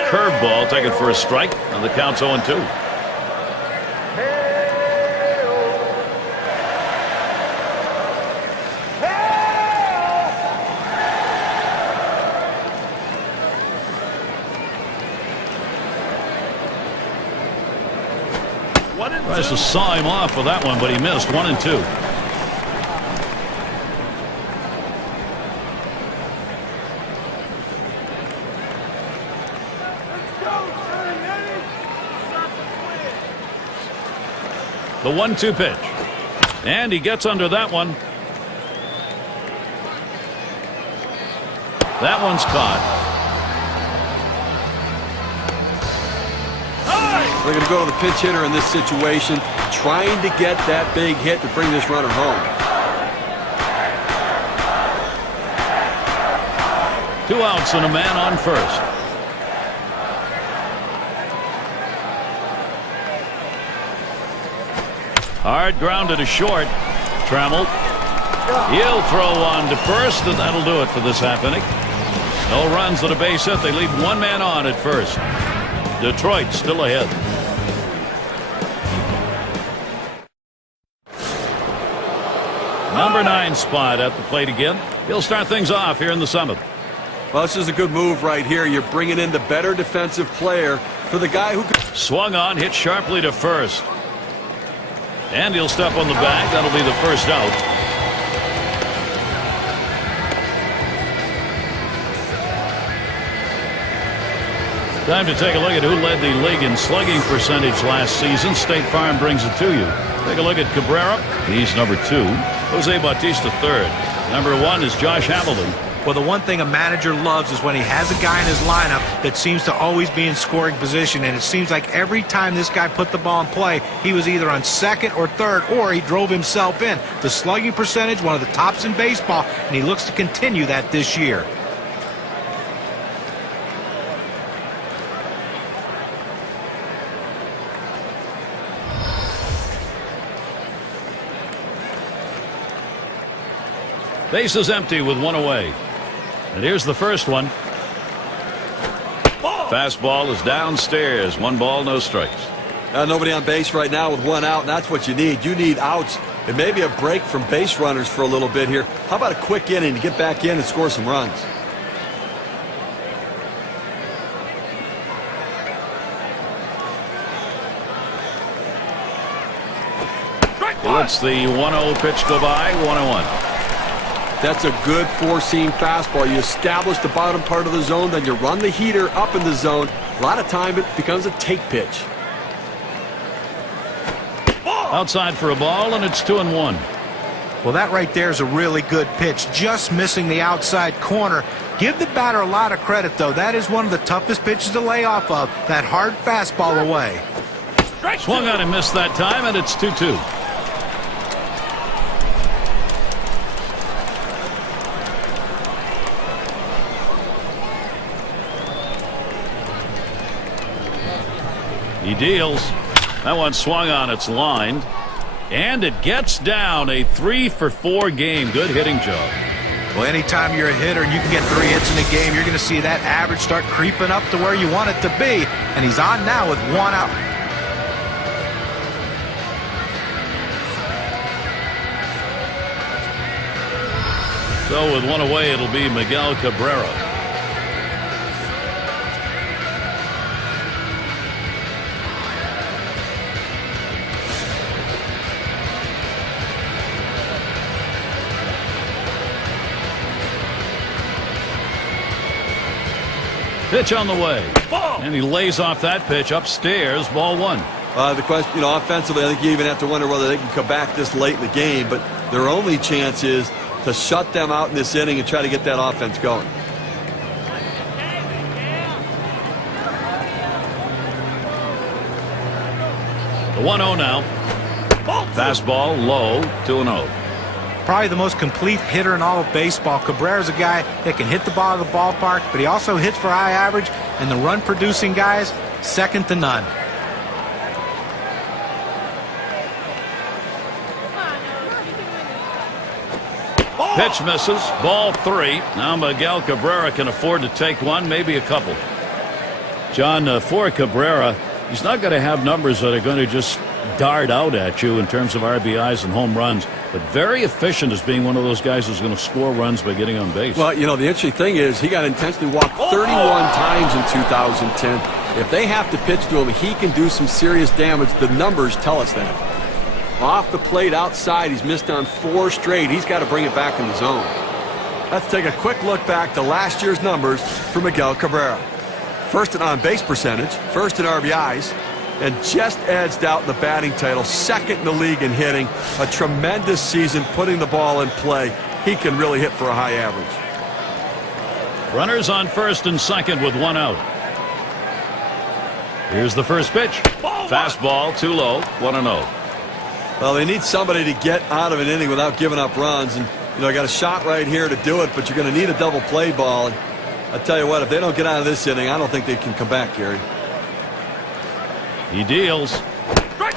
Curveball taken for a strike, and the count's 0-2. Tries to saw him off with that one, but he missed. 1-2. The 1-2 pitch. And he gets under that one. That one's caught. They're going to go to the pinch hitter in this situation, trying to get that big hit to bring this runner home. 2 outs and a man on first. Hard grounded to short. Trammell. He'll throw on to first, and that'll do it for this half inning. No runs at a base hit. They leave one man on at first. Detroit still ahead. Number 9 spot at the plate again. He'll start things off here in the 7th. Well, this is a good move right here. You're bringing in the better defensive player for the guy who swung on, hit sharply to first. And he'll step on the bag. That'll be the first out. Time to take a look at who led the league in slugging percentage last season. State Farm brings it to you. Take a look at Cabrera. He's number 2. Jose Bautista, 3rd. Number 1 is Josh Hamilton. Well, the one thing a manager loves is when he has a guy in his lineup that seems to always be in scoring position, and it seems like every time this guy put the ball in play, he was either on 2nd or 3rd, or he drove himself in. The slugging percentage, one of the tops in baseball, and he looks to continue that this year. Base is empty with 1 away. And here's the first one. Fastball is downstairs. 1 ball, no strikes. Nobody on base right now with 1 out, and that's what you need. You need outs and maybe a break from base runners for a little bit here. How about a quick inning to get back in and score some runs? He lets the 1-0 pitch go by. 1-1. That's a good four-seam fastball. You establish the bottom part of the zone, then you run the heater up in the zone. A lot of time it becomes a take pitch. Outside for a ball, and it's 2-1. Well, that right there is a really good pitch, just missing the outside corner. Give the batter a lot of credit, though. That is one of the toughest pitches to lay off of, that hard fastball away. Swung on and missed that time, and it's 2-2. He deals. That one swung on, it's lined. And it gets down. A 3-for-4 game. Good hitting job. Well, anytime you're a hitter and you can get 3 hits in a game, you're going to see that average start creeping up to where you want it to be. And he's on now with 1 out. So with 1 away, it'll be Miguel Cabrera. Pitch on the way. And he lays off that pitch upstairs. Ball one. The question, offensively, I think you even have to wonder whether they can come back this late in the game. But their only chance is to shut them out in this inning and try to get that offense going. The 1-0 now. Fastball low, 2-0. Probably the most complete hitter in all of baseball. Cabrera's a guy that can hit the ball at the ballpark, but he also hits for high average, and the run-producing guys, second to none. Pitch misses. Ball 3. Now Miguel Cabrera can afford to take one, maybe a couple. John, for Cabrera, he's not going to have numbers that are going to just dart out at you in terms of RBIs and home runs, but very efficient as being one of those guys who's going to score runs by getting on base. Well, the interesting thing is he got intentionally walked 31 times in 2010. If they have to pitch to him, he can do some serious damage. The numbers tell us that. Off the plate outside, he's missed on 4 straight. He's got to bring it back in the zone. Let's take a quick look back to last year's numbers for Miguel Cabrera. First in on-base percentage, first in RBIs, and just edged out in the batting title, second in the league in hitting. A tremendous season putting the ball in play. He can really hit for a high average. Runners on first and second with 1 out. Here's the first pitch. Fastball too low, 1-0. Well, they need somebody to get out of an inning without giving up runs. And, I got a shot right here to do it, but you're going to need a double play ball. And I tell you what, if they don't get out of this inning, I don't think they can come back, Gary. He deals.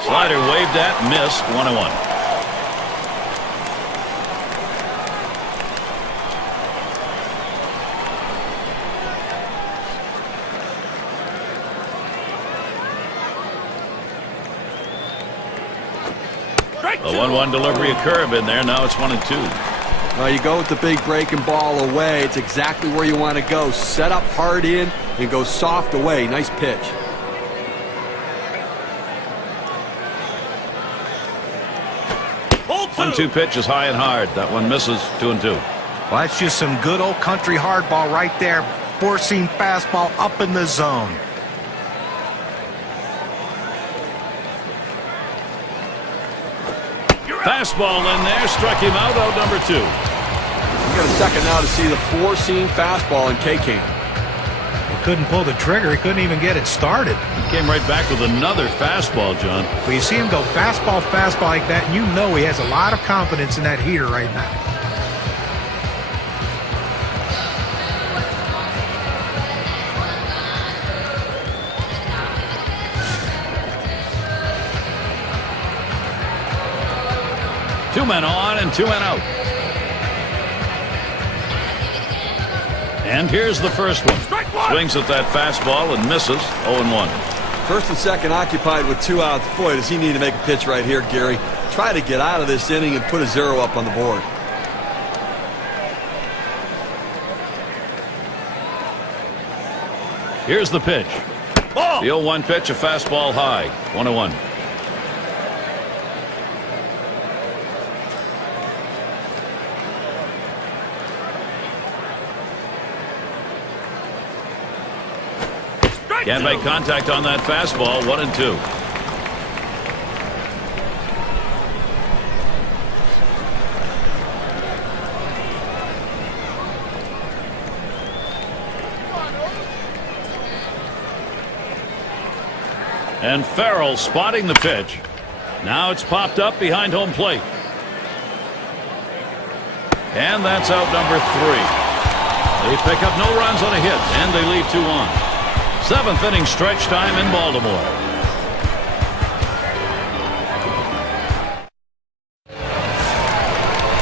Slider waved at, missed, 1-1. A 1-1 delivery, a curve in there. Now it's 1-2. Well, you go with the big breaking ball away. It's exactly where you want to go. Set up hard in and go soft away. Nice pitch. Ball 1-2 pitch is high and hard. That one misses, 2-2. Well, that's just some good old country hardball right there. Four-seam fastball up in the zone. Fastball in there, struck him out number 2. We got a second now to see the four-seam fastball in K-Can. He couldn't pull the trigger. He couldn't even get it started. He came right back with another fastball, John. Well, you see him go fastball like that, and you know he has a lot of confidence in that heater right now. Two men on and 2 men out. And here's the first one. Swings at that fastball and misses, 0-1. First and second occupied with 2 outs. Boy, does he need to make a pitch right here, Gary. Try to get out of this inning and put a 0 up on the board. Here's the pitch. The 0-1 pitch, a fastball high, 1-1. Can't make contact on that fastball, 1-2. And Farrell spotting the pitch. Now it's popped up behind home plate. And that's out number 3. They pick up no runs on a hit, and they leave 2 on. 7th inning stretch time in Baltimore.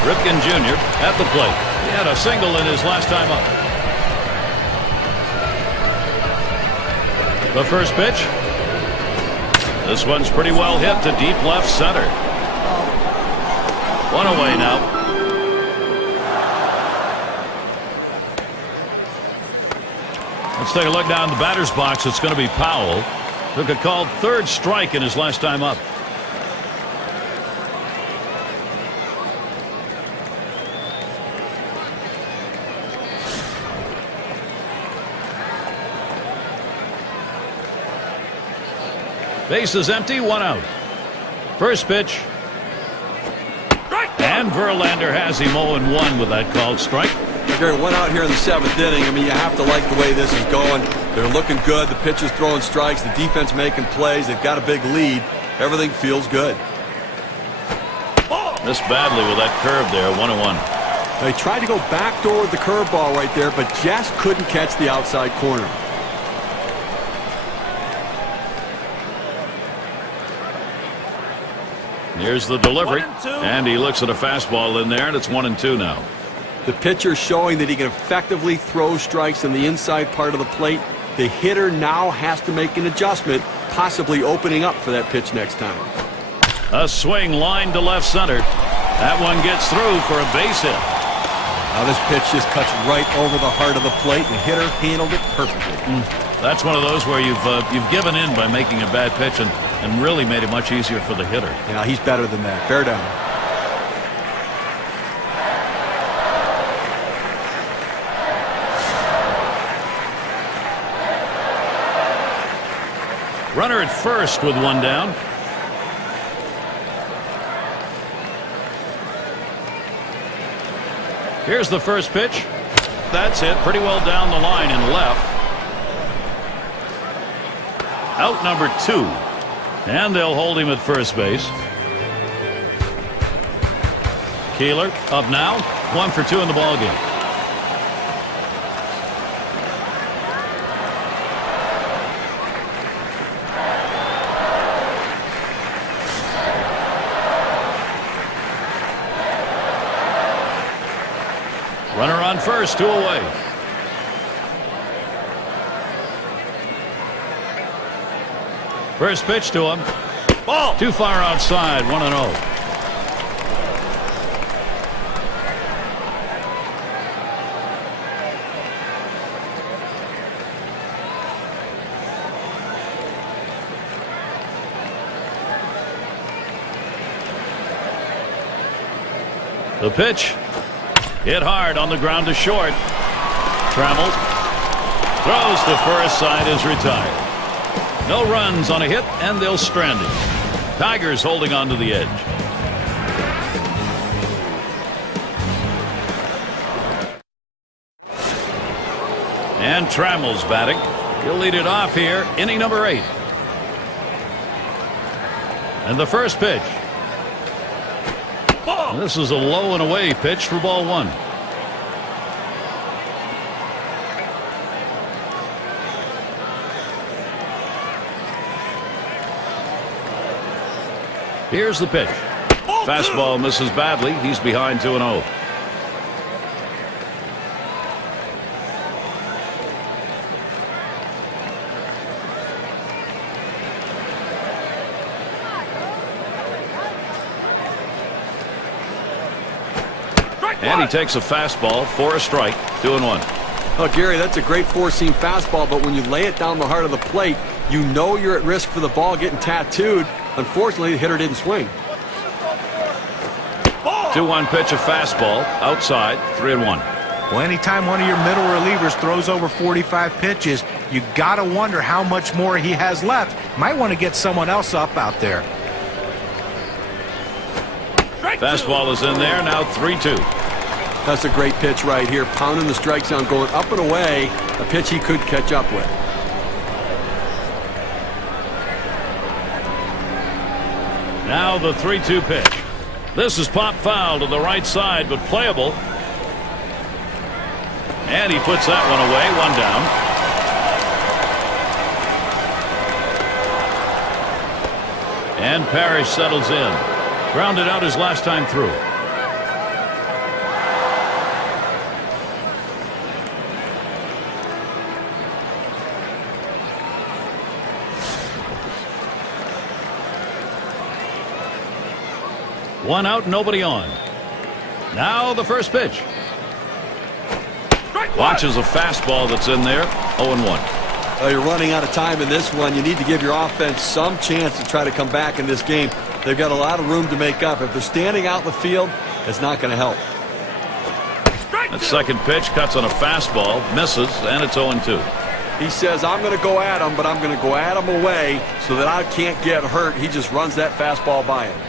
Ripken Jr. at the plate. He had a single in his last time up. The first pitch. This one's pretty well hit to deep left center. 1 away now. Let's take a look down the batter's box. It's going to be Powell. Took a called 3rd strike in his last time up. Base is empty, 1 out. First pitch. And Verlander has him 0-1 with that called strike. Gary, 1 out here in the 7th inning. I mean, you have to like the way this is going. They're looking good. The pitcher's throwing strikes. The defense making plays. They've got a big lead. Everything feels good. Missed badly with that curve there, 1-1. They tried to go backdoor with the curveball right there, but just couldn't catch the outside corner. Here's the delivery, and he looks at a fastball in there, and it's 1-2 now. The pitcher showing that he can effectively throw strikes in the inside part of the plate. The hitter now has to make an adjustment, possibly opening up for that pitch next time. A swing line to left center. That one gets through for a base hit. Now this pitch just cuts right over the heart of the plate. The hitter handled it perfectly. That's one of those where you've given in by making a bad pitch and really made it much easier for the hitter. Yeah, he's better than that. Bear down. Runner at first with 1 down. Here's the first pitch. That's it. Pretty well down the line and left. Out number 2. And they'll hold him at first base. Keeler up now. 1 for 2 in the ballgame. Runner on first, 2 away. First pitch to him. Ball. Too far outside, 1-0. The pitch. Hit hard on the ground to short. Trammell throws to first, side is retired. No runs on a hit, and they'll strand him. Tigers holding on to the edge. And Trammell's batting. He'll lead it off here, inning number 8. And the first pitch. This is a low and away pitch for ball 1. Here's the pitch. Fastball misses badly. He's behind 2-0. And he takes a fastball for a strike. 2-1. Oh, Gary, that's a great 4-seam fastball, but when you lay it down the heart of the plate, you know you're at risk for the ball getting tattooed. Unfortunately, the hitter didn't swing. 2-1 pitch, a fastball outside, 3-1. Well, anytime one of your middle relievers throws over 45 pitches, you got to wonder how much more he has left. Might want to get someone else up out there. Fastball is in there, now 3-2. That's a great pitch right here. Pounding the strike zone, going up and away. A pitch he could catch up with. Now the 3-2 pitch. This is pop foul to the right side, but playable. And he puts that one away, 1 down. And Parrish settles in. Grounded out his last time through. One out, nobody on. Now the first pitch. Watches a fastball that's in there. 0-1. Oh, you're running out of time in this one. You need to give your offense some chance to try to come back in this game. They've got a lot of room to make up. If they're standing out in the field, it's not going to help. That second pitch cuts on a fastball, misses, and it's 0-2. He says, I'm going to go at him, but I'm going to go at him away so that I can't get hurt. He just runs that fastball by him.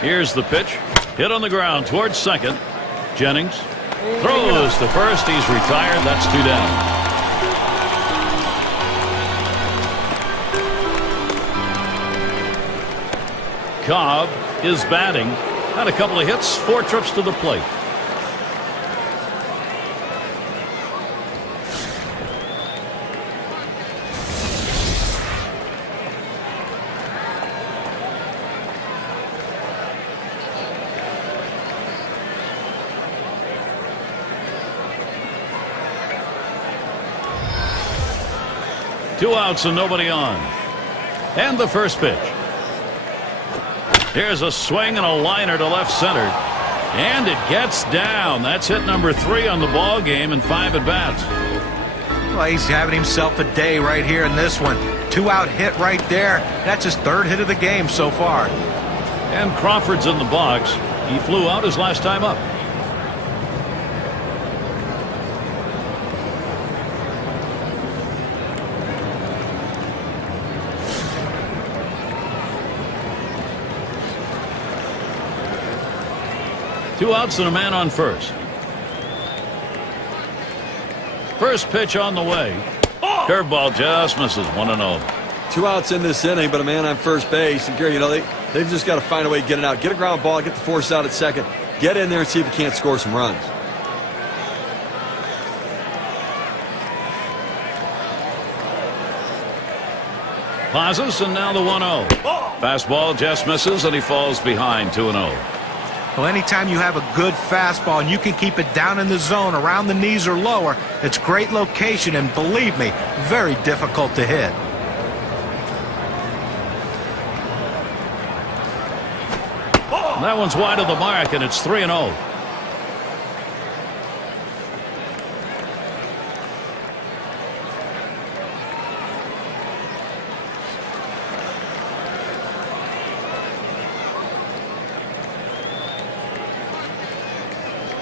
Here's the pitch. Hit on the ground towards second. Jennings throws to first. He's retired. That's 2 down. Cobb is batting. Had a couple of hits, 4 trips to the plate. Two outs and nobody on. And the first pitch. Here's a swing and a liner to left center. And it gets down. That's hit number 3 on the ball game in 5 at-bats. Well, he's having himself a day right here in this one. 2-out hit right there. That's his 3rd hit of the game so far. And Crawford's in the box. He flew out his last time up. Two outs and a man on first. First pitch on the way. Curveball just misses. 1-0. 2 outs in this inning, but a man on first base. And Gary, you know, they've just got to find a way to get it out. Get a ground ball, get the force out at second. Get in there and see if you can't score some runs. Pauses, and now the 1-0. Fastball just misses, and he falls behind. 2-0. Well, anytime you have a good fastball and you can keep it down in the zone around the knees or lower, it's great location and, believe me, very difficult to hit. That one's wide of the mark, and it's 3-0.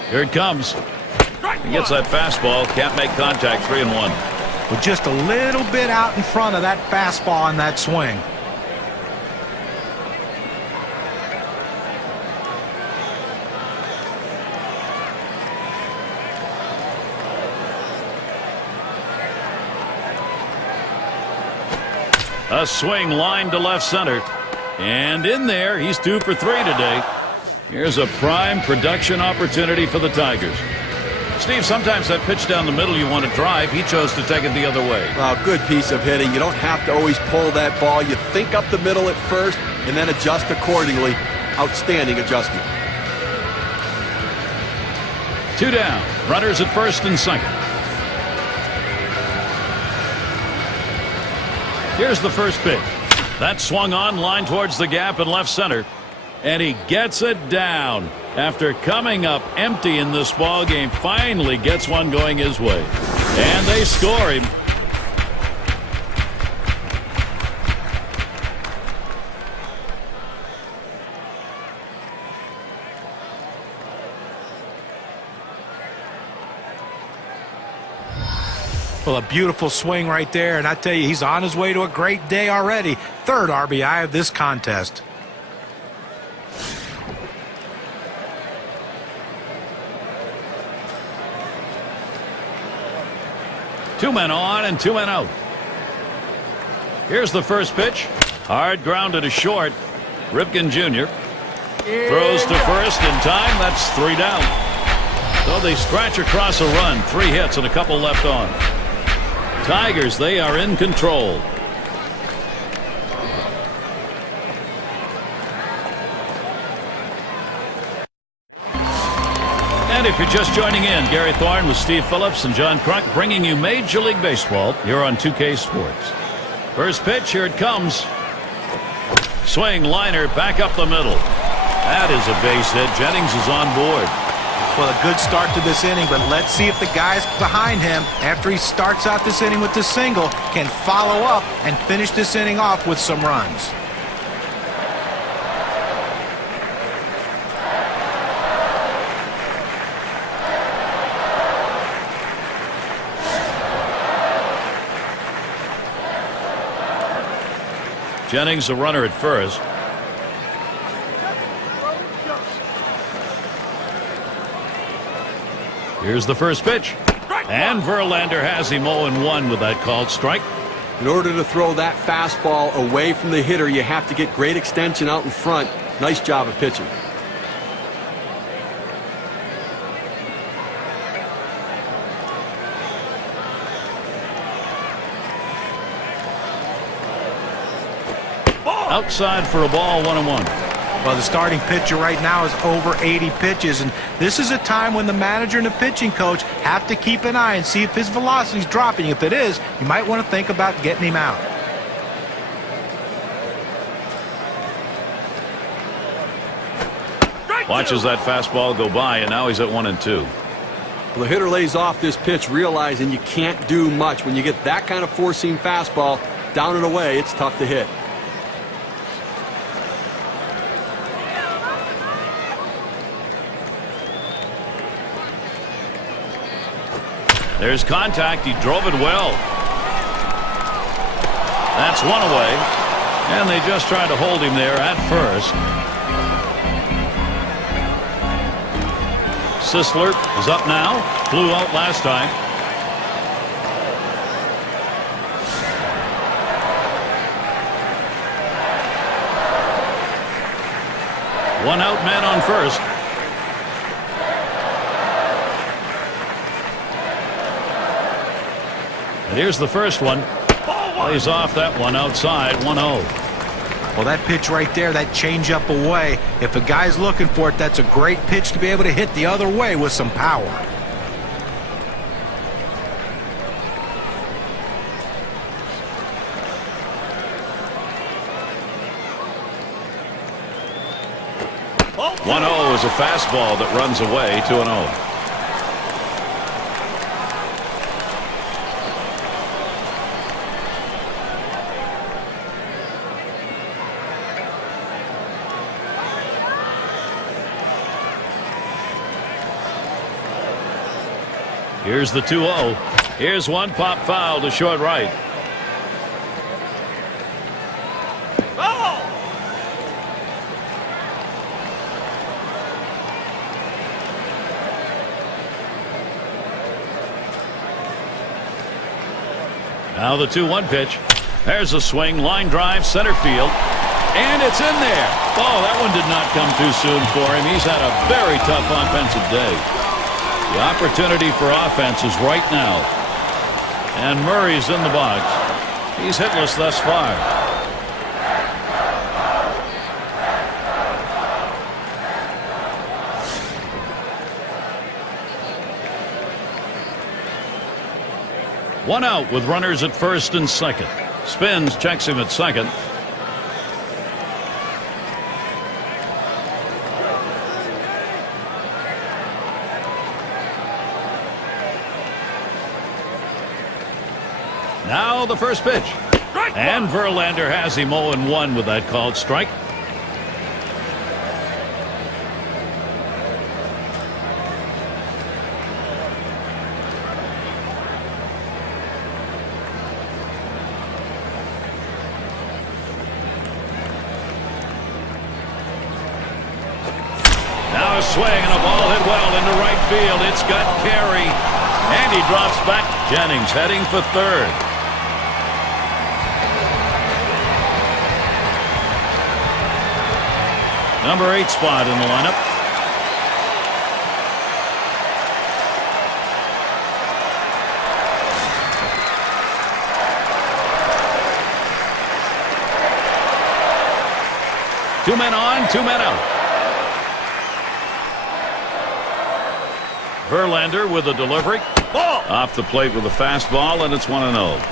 Here it comes. He gets that fastball. Can't make contact. 3-1. With just a little bit out in front of that fastball on that swing. A swing line to left center. And in there, he's 2 for 3 today. Here's a prime production opportunity for the Tigers. Steve, sometimes that pitch down the middle you want to drive. He chose to take it the other way. Well, good piece of hitting. You don't have to always pull that ball. You think up the middle at first and then adjust accordingly. Outstanding adjustment. 2 down. Runners at first and second. Here's the first pitch. That swung on, line towards the gap in left center. And he gets it down. After coming up empty in this ball game, finally gets one going his way. And they score him. Well, a beautiful swing right there, and I tell you, he's on his way to a great day already. 3rd RBI of this contest. Two men on and 2 men out. Here's the first pitch. Hard grounded to short. Ripken Jr. throws to first in time. That's 3 down. So they scratch across a run. 3 hits and a couple left on. Tigers, they are in control. And if you're just joining in, Gary Thorne with Steve Phillips and John Crunk bringing you Major League Baseball here on 2K Sports. First pitch, here it comes. Swing, liner, back up the middle. That is a base hit. Jennings is on board. Well, a good start to this inning, but let's see if the guys behind him, after he starts out this inning with the single, can follow up and finish this inning off with some runs. Jennings the runner at first. Here's the first pitch. And Verlander has him 0-1 with that called strike. In order to throw that fastball away from the hitter, you have to get great extension out in front. Nice job of pitching. Outside for a ball, 1-1. Well, the starting pitcher right now is over 80 pitches, and this is a time when the manager and the pitching coach have to keep an eye and see if his velocity is dropping. If it is, you might want to think about getting him out. Watches that fastball go by, and now he's at 1-2. Well, the hitter lays off this pitch, realizing you can't do much. When you get that kind of four-seam fastball down and away, it's tough to hit. There's contact. He drove it well. That's one away. And they just tried to hold him there at first. Sisler is up now. Flew out last time. One out man on first. And here's the first one. Plays off that one outside, 1-0. Well, that pitch right there, that changeup away, if a guy's looking for it, that's a great pitch to be able to hit the other way with some power. Oh, 1-0 is a fastball that runs away, 2-0. Here's the 2-0. Here's one pop foul to short right. Now the 2-1 pitch. There's a swing, line drive, center field, and it's in there. Oh, that one did not come too soon for him. He's had a very tough offensive day. The opportunity for offense is right now. And Murray's in the box. He's hitless thus far. One out with runners at first and second. Spins, checks him at second. Now the first pitch. And Verlander has him 0-1 with that called strike. Now a swing and a ball hit well into right field. It's got carry. And he drops back. Jennings heading for third. Number 8 spot in the lineup. Two men on, two men out. Verlander with a delivery. Ball! Off the plate with a fastball, and it's 1-0.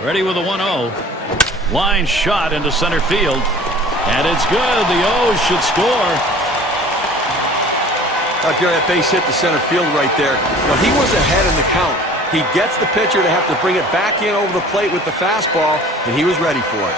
Ready with a 1-0. Line shot into center field. And it's good. The O's should score. Gary, that base hit the center field right there. Well, he was ahead in the count. He gets the pitcher to have to bring it back in over the plate with the fastball, and he was ready for it.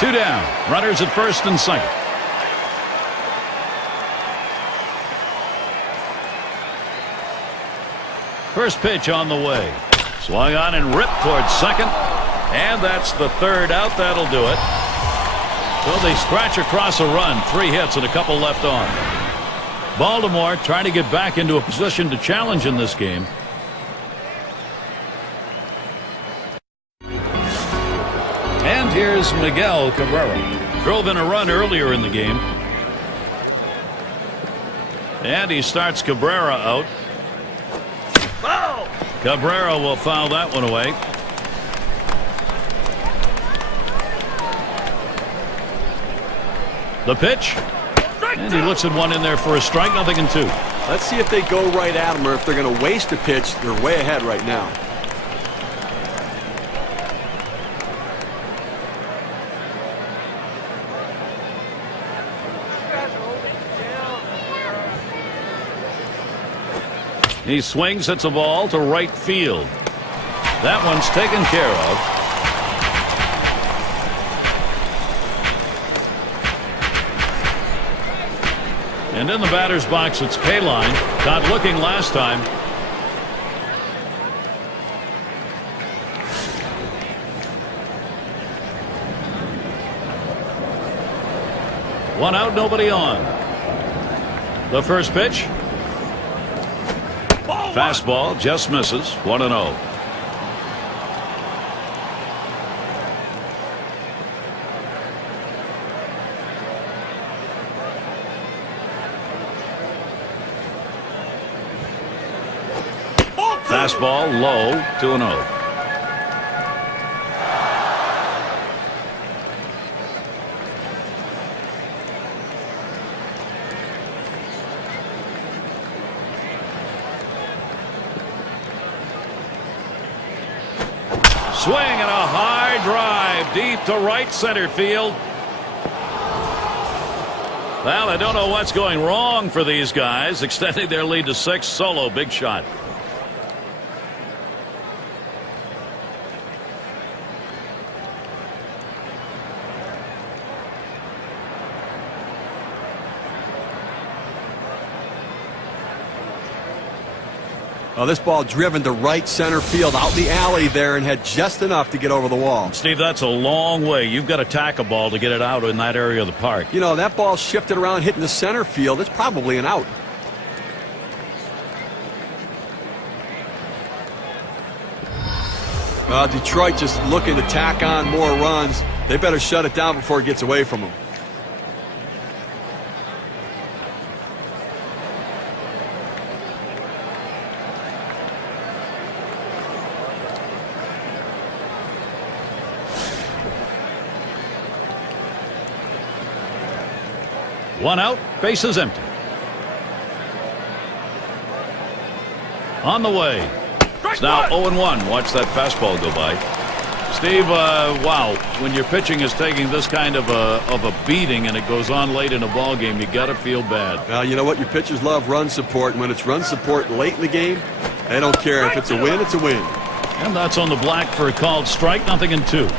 Two down. Runners at first and second. First pitch on the way. Swung on and ripped towards second. And that's the third out. That'll do it. So they scratch across a run. 3 hits and a couple left on. Baltimore trying to get back into a position to challenge in this game. And here's Miguel Cabrera. Drove in a run earlier in the game. And he starts Cabrera out. Cabrera will foul that one away. The pitch. And he looks at one in there for a strike. 0-2. Let's see if they go right at him or if they're going to waste a pitch. They're way ahead right now. He swings, hits a ball to right field. That one's taken care of. And in the batter's box, it's Kaline. Not looking last time. One out, nobody on. The first pitch. Fastball just misses. 1-0. Fastball low. 2-0. Swing and a high drive deep to right center field. Well, I don't know what's going wrong for these guys. Extending their lead to 6. Solo, big shot. Well, this ball driven to right center field out the alley there and had just enough to get over the wall. Steve, that's a long way. You've got to tack a ball to get it out in that area of the park. You know, that ball shifted around hitting the center field. It's probably an out. Detroit just looking to tack on more runs. They better shut it down before it gets away from them. One out, bases empty. On the way. It's now 0-1. Watch that fastball go by. Steve, wow, when your pitching is taking this kind of a beating and it goes on late in a ball game, you got to feel bad. Well, you know what? Your pitchers love run support, and when it's run support late in the game, they don't care. If it's a win, it's a win. And that's on the black for a called strike. 0-2.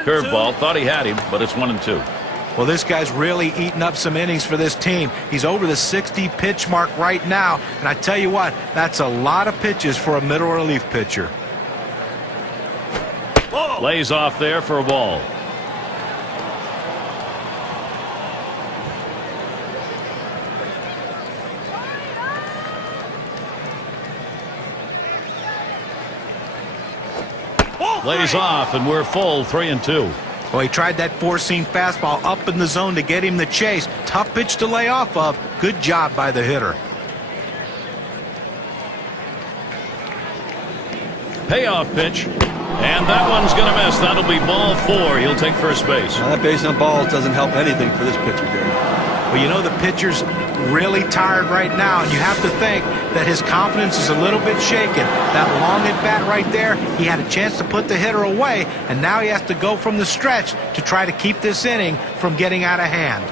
Curveball, thought he had him, but it's 1-2. Well, this guy's really eating up some innings for this team. He's over the 60 pitch mark right now, and I tell you what, that's a lot of pitches for a middle relief pitcher. Lays off there for a ball. Lays off, and we're full. 3-2. Well, he tried that four-seam fastball up in the zone to get him the chase. Tough pitch to lay off of. Good job by the hitter. Payoff pitch. And that one's going to miss. That'll be ball 4. He'll take first base. That base on balls doesn't help anything for this pitcher, Gary. Well, you know the pitcher's really tired right now, and you have to think that his confidence is a little bit shaken. That long at bat right there, he had a chance to put the hitter away, and now he has to go from the stretch to try to keep this inning from getting out of hand.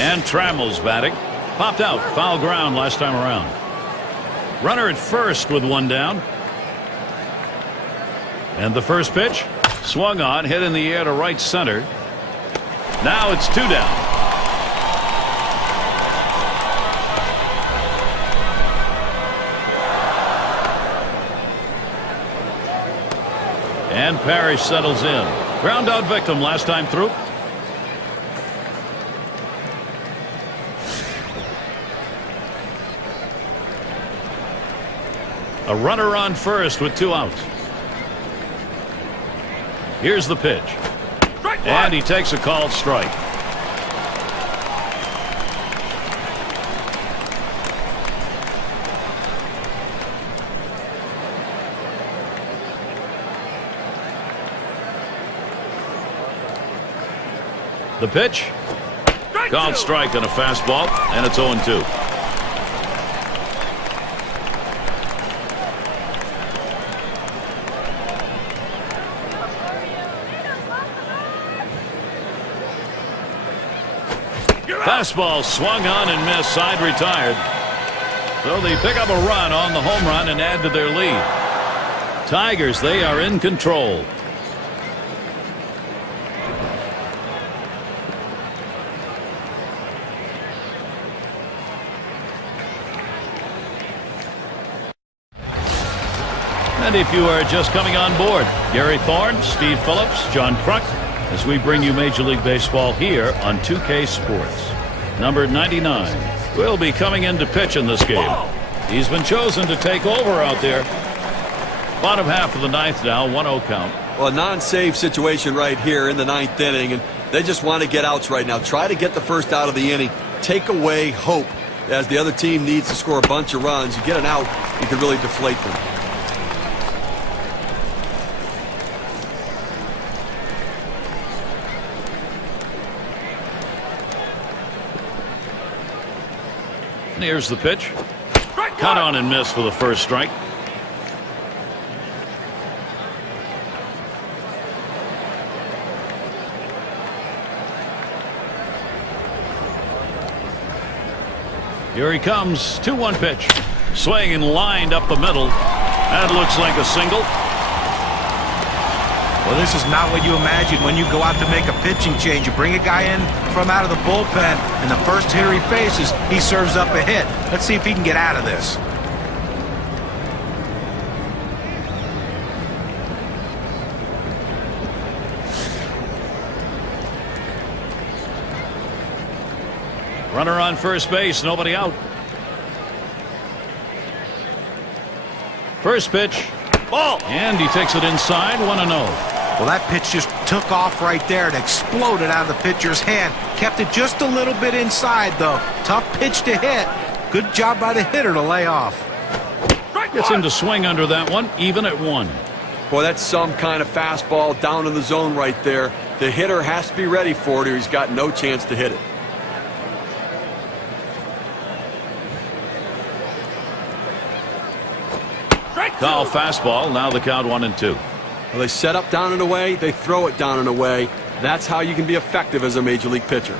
And Trammell's batting. Popped out. Foul ground last time around. Runner at first with one down. And the first pitch. Swung on. Hit in the air to right center. Now it's 2 down. And Parrish settles in. Ground out victim last time through. A runner on first with 2 outs. Here's the pitch. And he takes a called strike. The pitch. Called strike on a fastball, and it's 0-2. Fastball swung on and missed. Side retired. So they pick up a run on the home run and add to their lead. Tigers, they are in control. And if you are just coming on board, Gary Thorne, Steve Phillips, John Kruk, as we bring you Major League Baseball here on 2K Sports. Number 99 will be coming in to pitch in this game. He's been chosen to take over out there. Bottom half of the 9th now, 1-0 count. Well, a non-save situation right here in the 9th inning, and they just want to get outs right now. Try to get the first out of the inning. Take away hope as the other team needs to score a bunch of runs. You get an out, you can really deflate them. And here's the pitch. Cut on and miss for the first strike. Here he comes. 2-1 pitch. Swing and lined up the middle. That looks like a single. Well, this is not what you imagine when you go out to make a pitching change. You bring a guy in from out of the bullpen, and the first hitter he faces, he serves up a hit. Let's see if he can get out of this. Runner on first base, nobody out. First pitch. Ball. And he takes it inside, 1-0. Well, that pitch just took off right there. It exploded out of the pitcher's hand. Kept it just a little bit inside, though. Tough pitch to hit. Good job by the hitter to lay off. Gets him to swing under that one, even at 1. Boy, that's some kind of fastball down in the zone right there. The hitter has to be ready for it or he's got no chance to hit it. Foul fastball. Now the count 1-2. Well, they set up down and away. They throw it down and away. That's how you can be effective as a major league pitcher.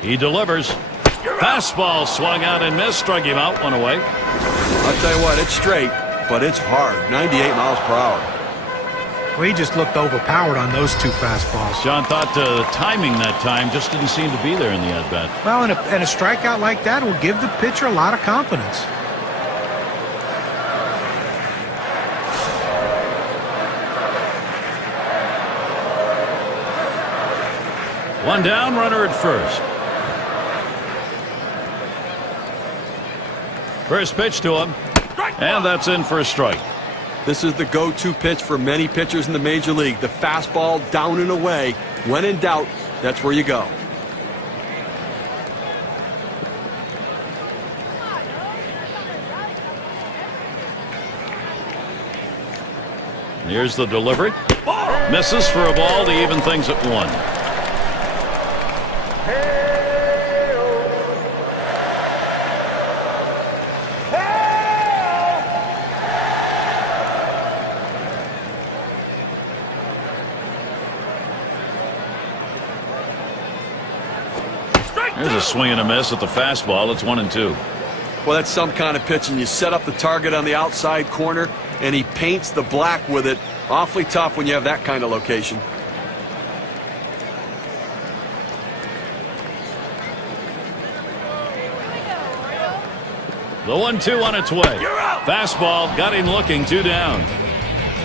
He delivers. Fastball swung out and missed. Struck him out. 1 away. I'll tell you what, it's straight, but it's hard. 98 miles per hour. Well, he just looked overpowered on those 2 fastballs. John thought timing that time just didn't seem to be there in the at-bat. Well, and a strikeout like that will give the pitcher a lot of confidence. One down, runner at first. First pitch to him, and that's in for a strike. This is the go-to pitch for many pitchers in the major league. The fastball down and away. When in doubt, that's where you go. Here's the delivery. Misses for a ball to even things at 1. There's a swing and a miss at the fastball. It's 1-2. Well, that's some kind of pitching. You set up the target on the outside corner, and he paints the black with it. Awfully tough when you have that kind of location. The 1-2 on its way. Fastball got him looking. 2 down.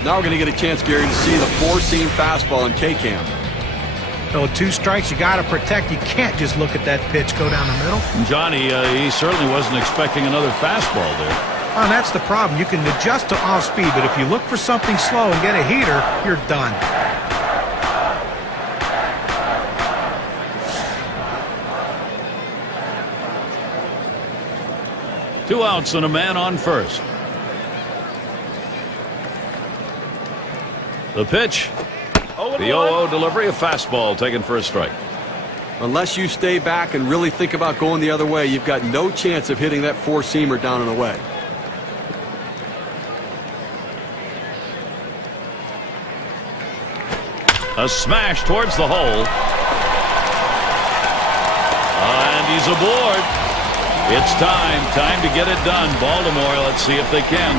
Now we're going to get a chance, Gary, to see the 4-seam fastball in K-Cam. So 2 strikes, you got to protect. You can't just look at that pitch go down the middle. Johnny, he certainly wasn't expecting another fastball there. Oh, and that's the problem. You can adjust to off speed, but if you look for something slow and get a heater, you're done. Two outs and a man on first. The pitch. The 0-0 delivery, a fastball taken for a strike. Unless you stay back and really think about going the other way, you've got no chance of hitting that 4-seamer down and away. A smash towards the hole. And he's aboard. It's time to get it done. Baltimore, let's see if they can.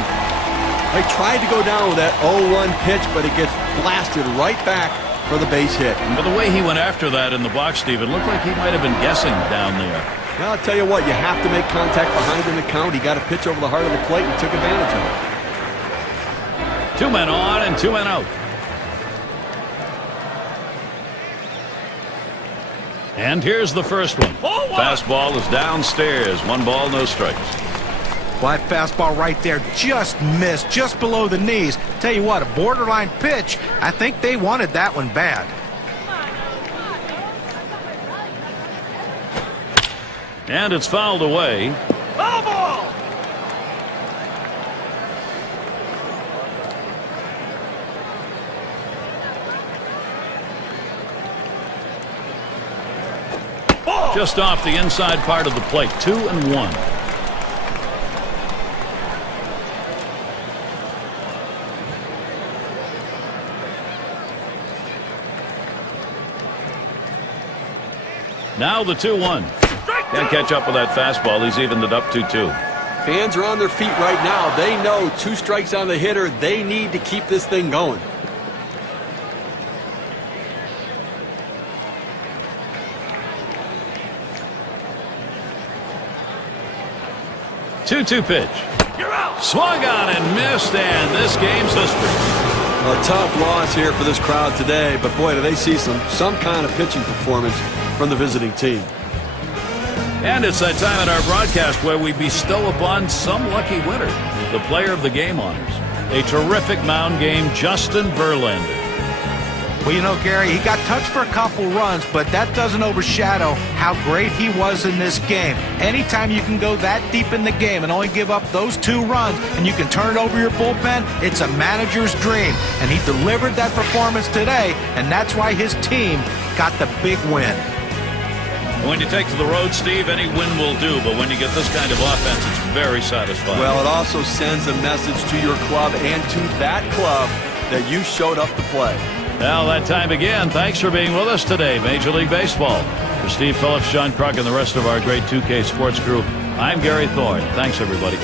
They tried to go down with that 0-1 pitch, but it gets blasted right back for the base hit. But the way he went after that in the box, Steve, it looked like he might have been guessing down there. Well, I'll tell you what, you have to make contact behind in the count. He got a pitch over the heart of the plate and took advantage of it. 2 men on and 2 men out. And here's the first one. Fastball is downstairs. 1 ball, no strikes. Well, that fastball right there just missed, just below the knees. Tell you what, a borderline pitch. I think they wanted that one bad. And it's fouled away. Foul ball! Just off the inside part of the plate. 2-1. Now the 2-1. Can't catch up with that fastball. He's evened it up 2-2. Fans are on their feet right now. They know 2 strikes on the hitter. They need to keep this thing going. Two pitch. Swung on and missed, and this game's history. A tough loss here for this crowd today, but boy, do they see some kind of pitching performance from the visiting team. And it's that time in our broadcast where we bestow upon some lucky winner the player of the game honors. A terrific mound game, Justin Verlander. Well, you know, Gary, he got touched for a couple runs, but that doesn't overshadow how great he was in this game. Anytime you can go that deep in the game and only give up those 2 runs and you can turn it over your bullpen, it's a manager's dream. And he delivered that performance today, and that's why his team got the big win. When you take to the road, Steve, any win will do, but when you get this kind of offense, it's very satisfying. Well, it also sends a message to your club and to that club that you showed up to play. Now that time again. Thanks for being with us today, Major League Baseball. For Steve Phillips, John Kruk, and the rest of our great 2K Sports crew, I'm Gary Thorne. Thanks, everybody.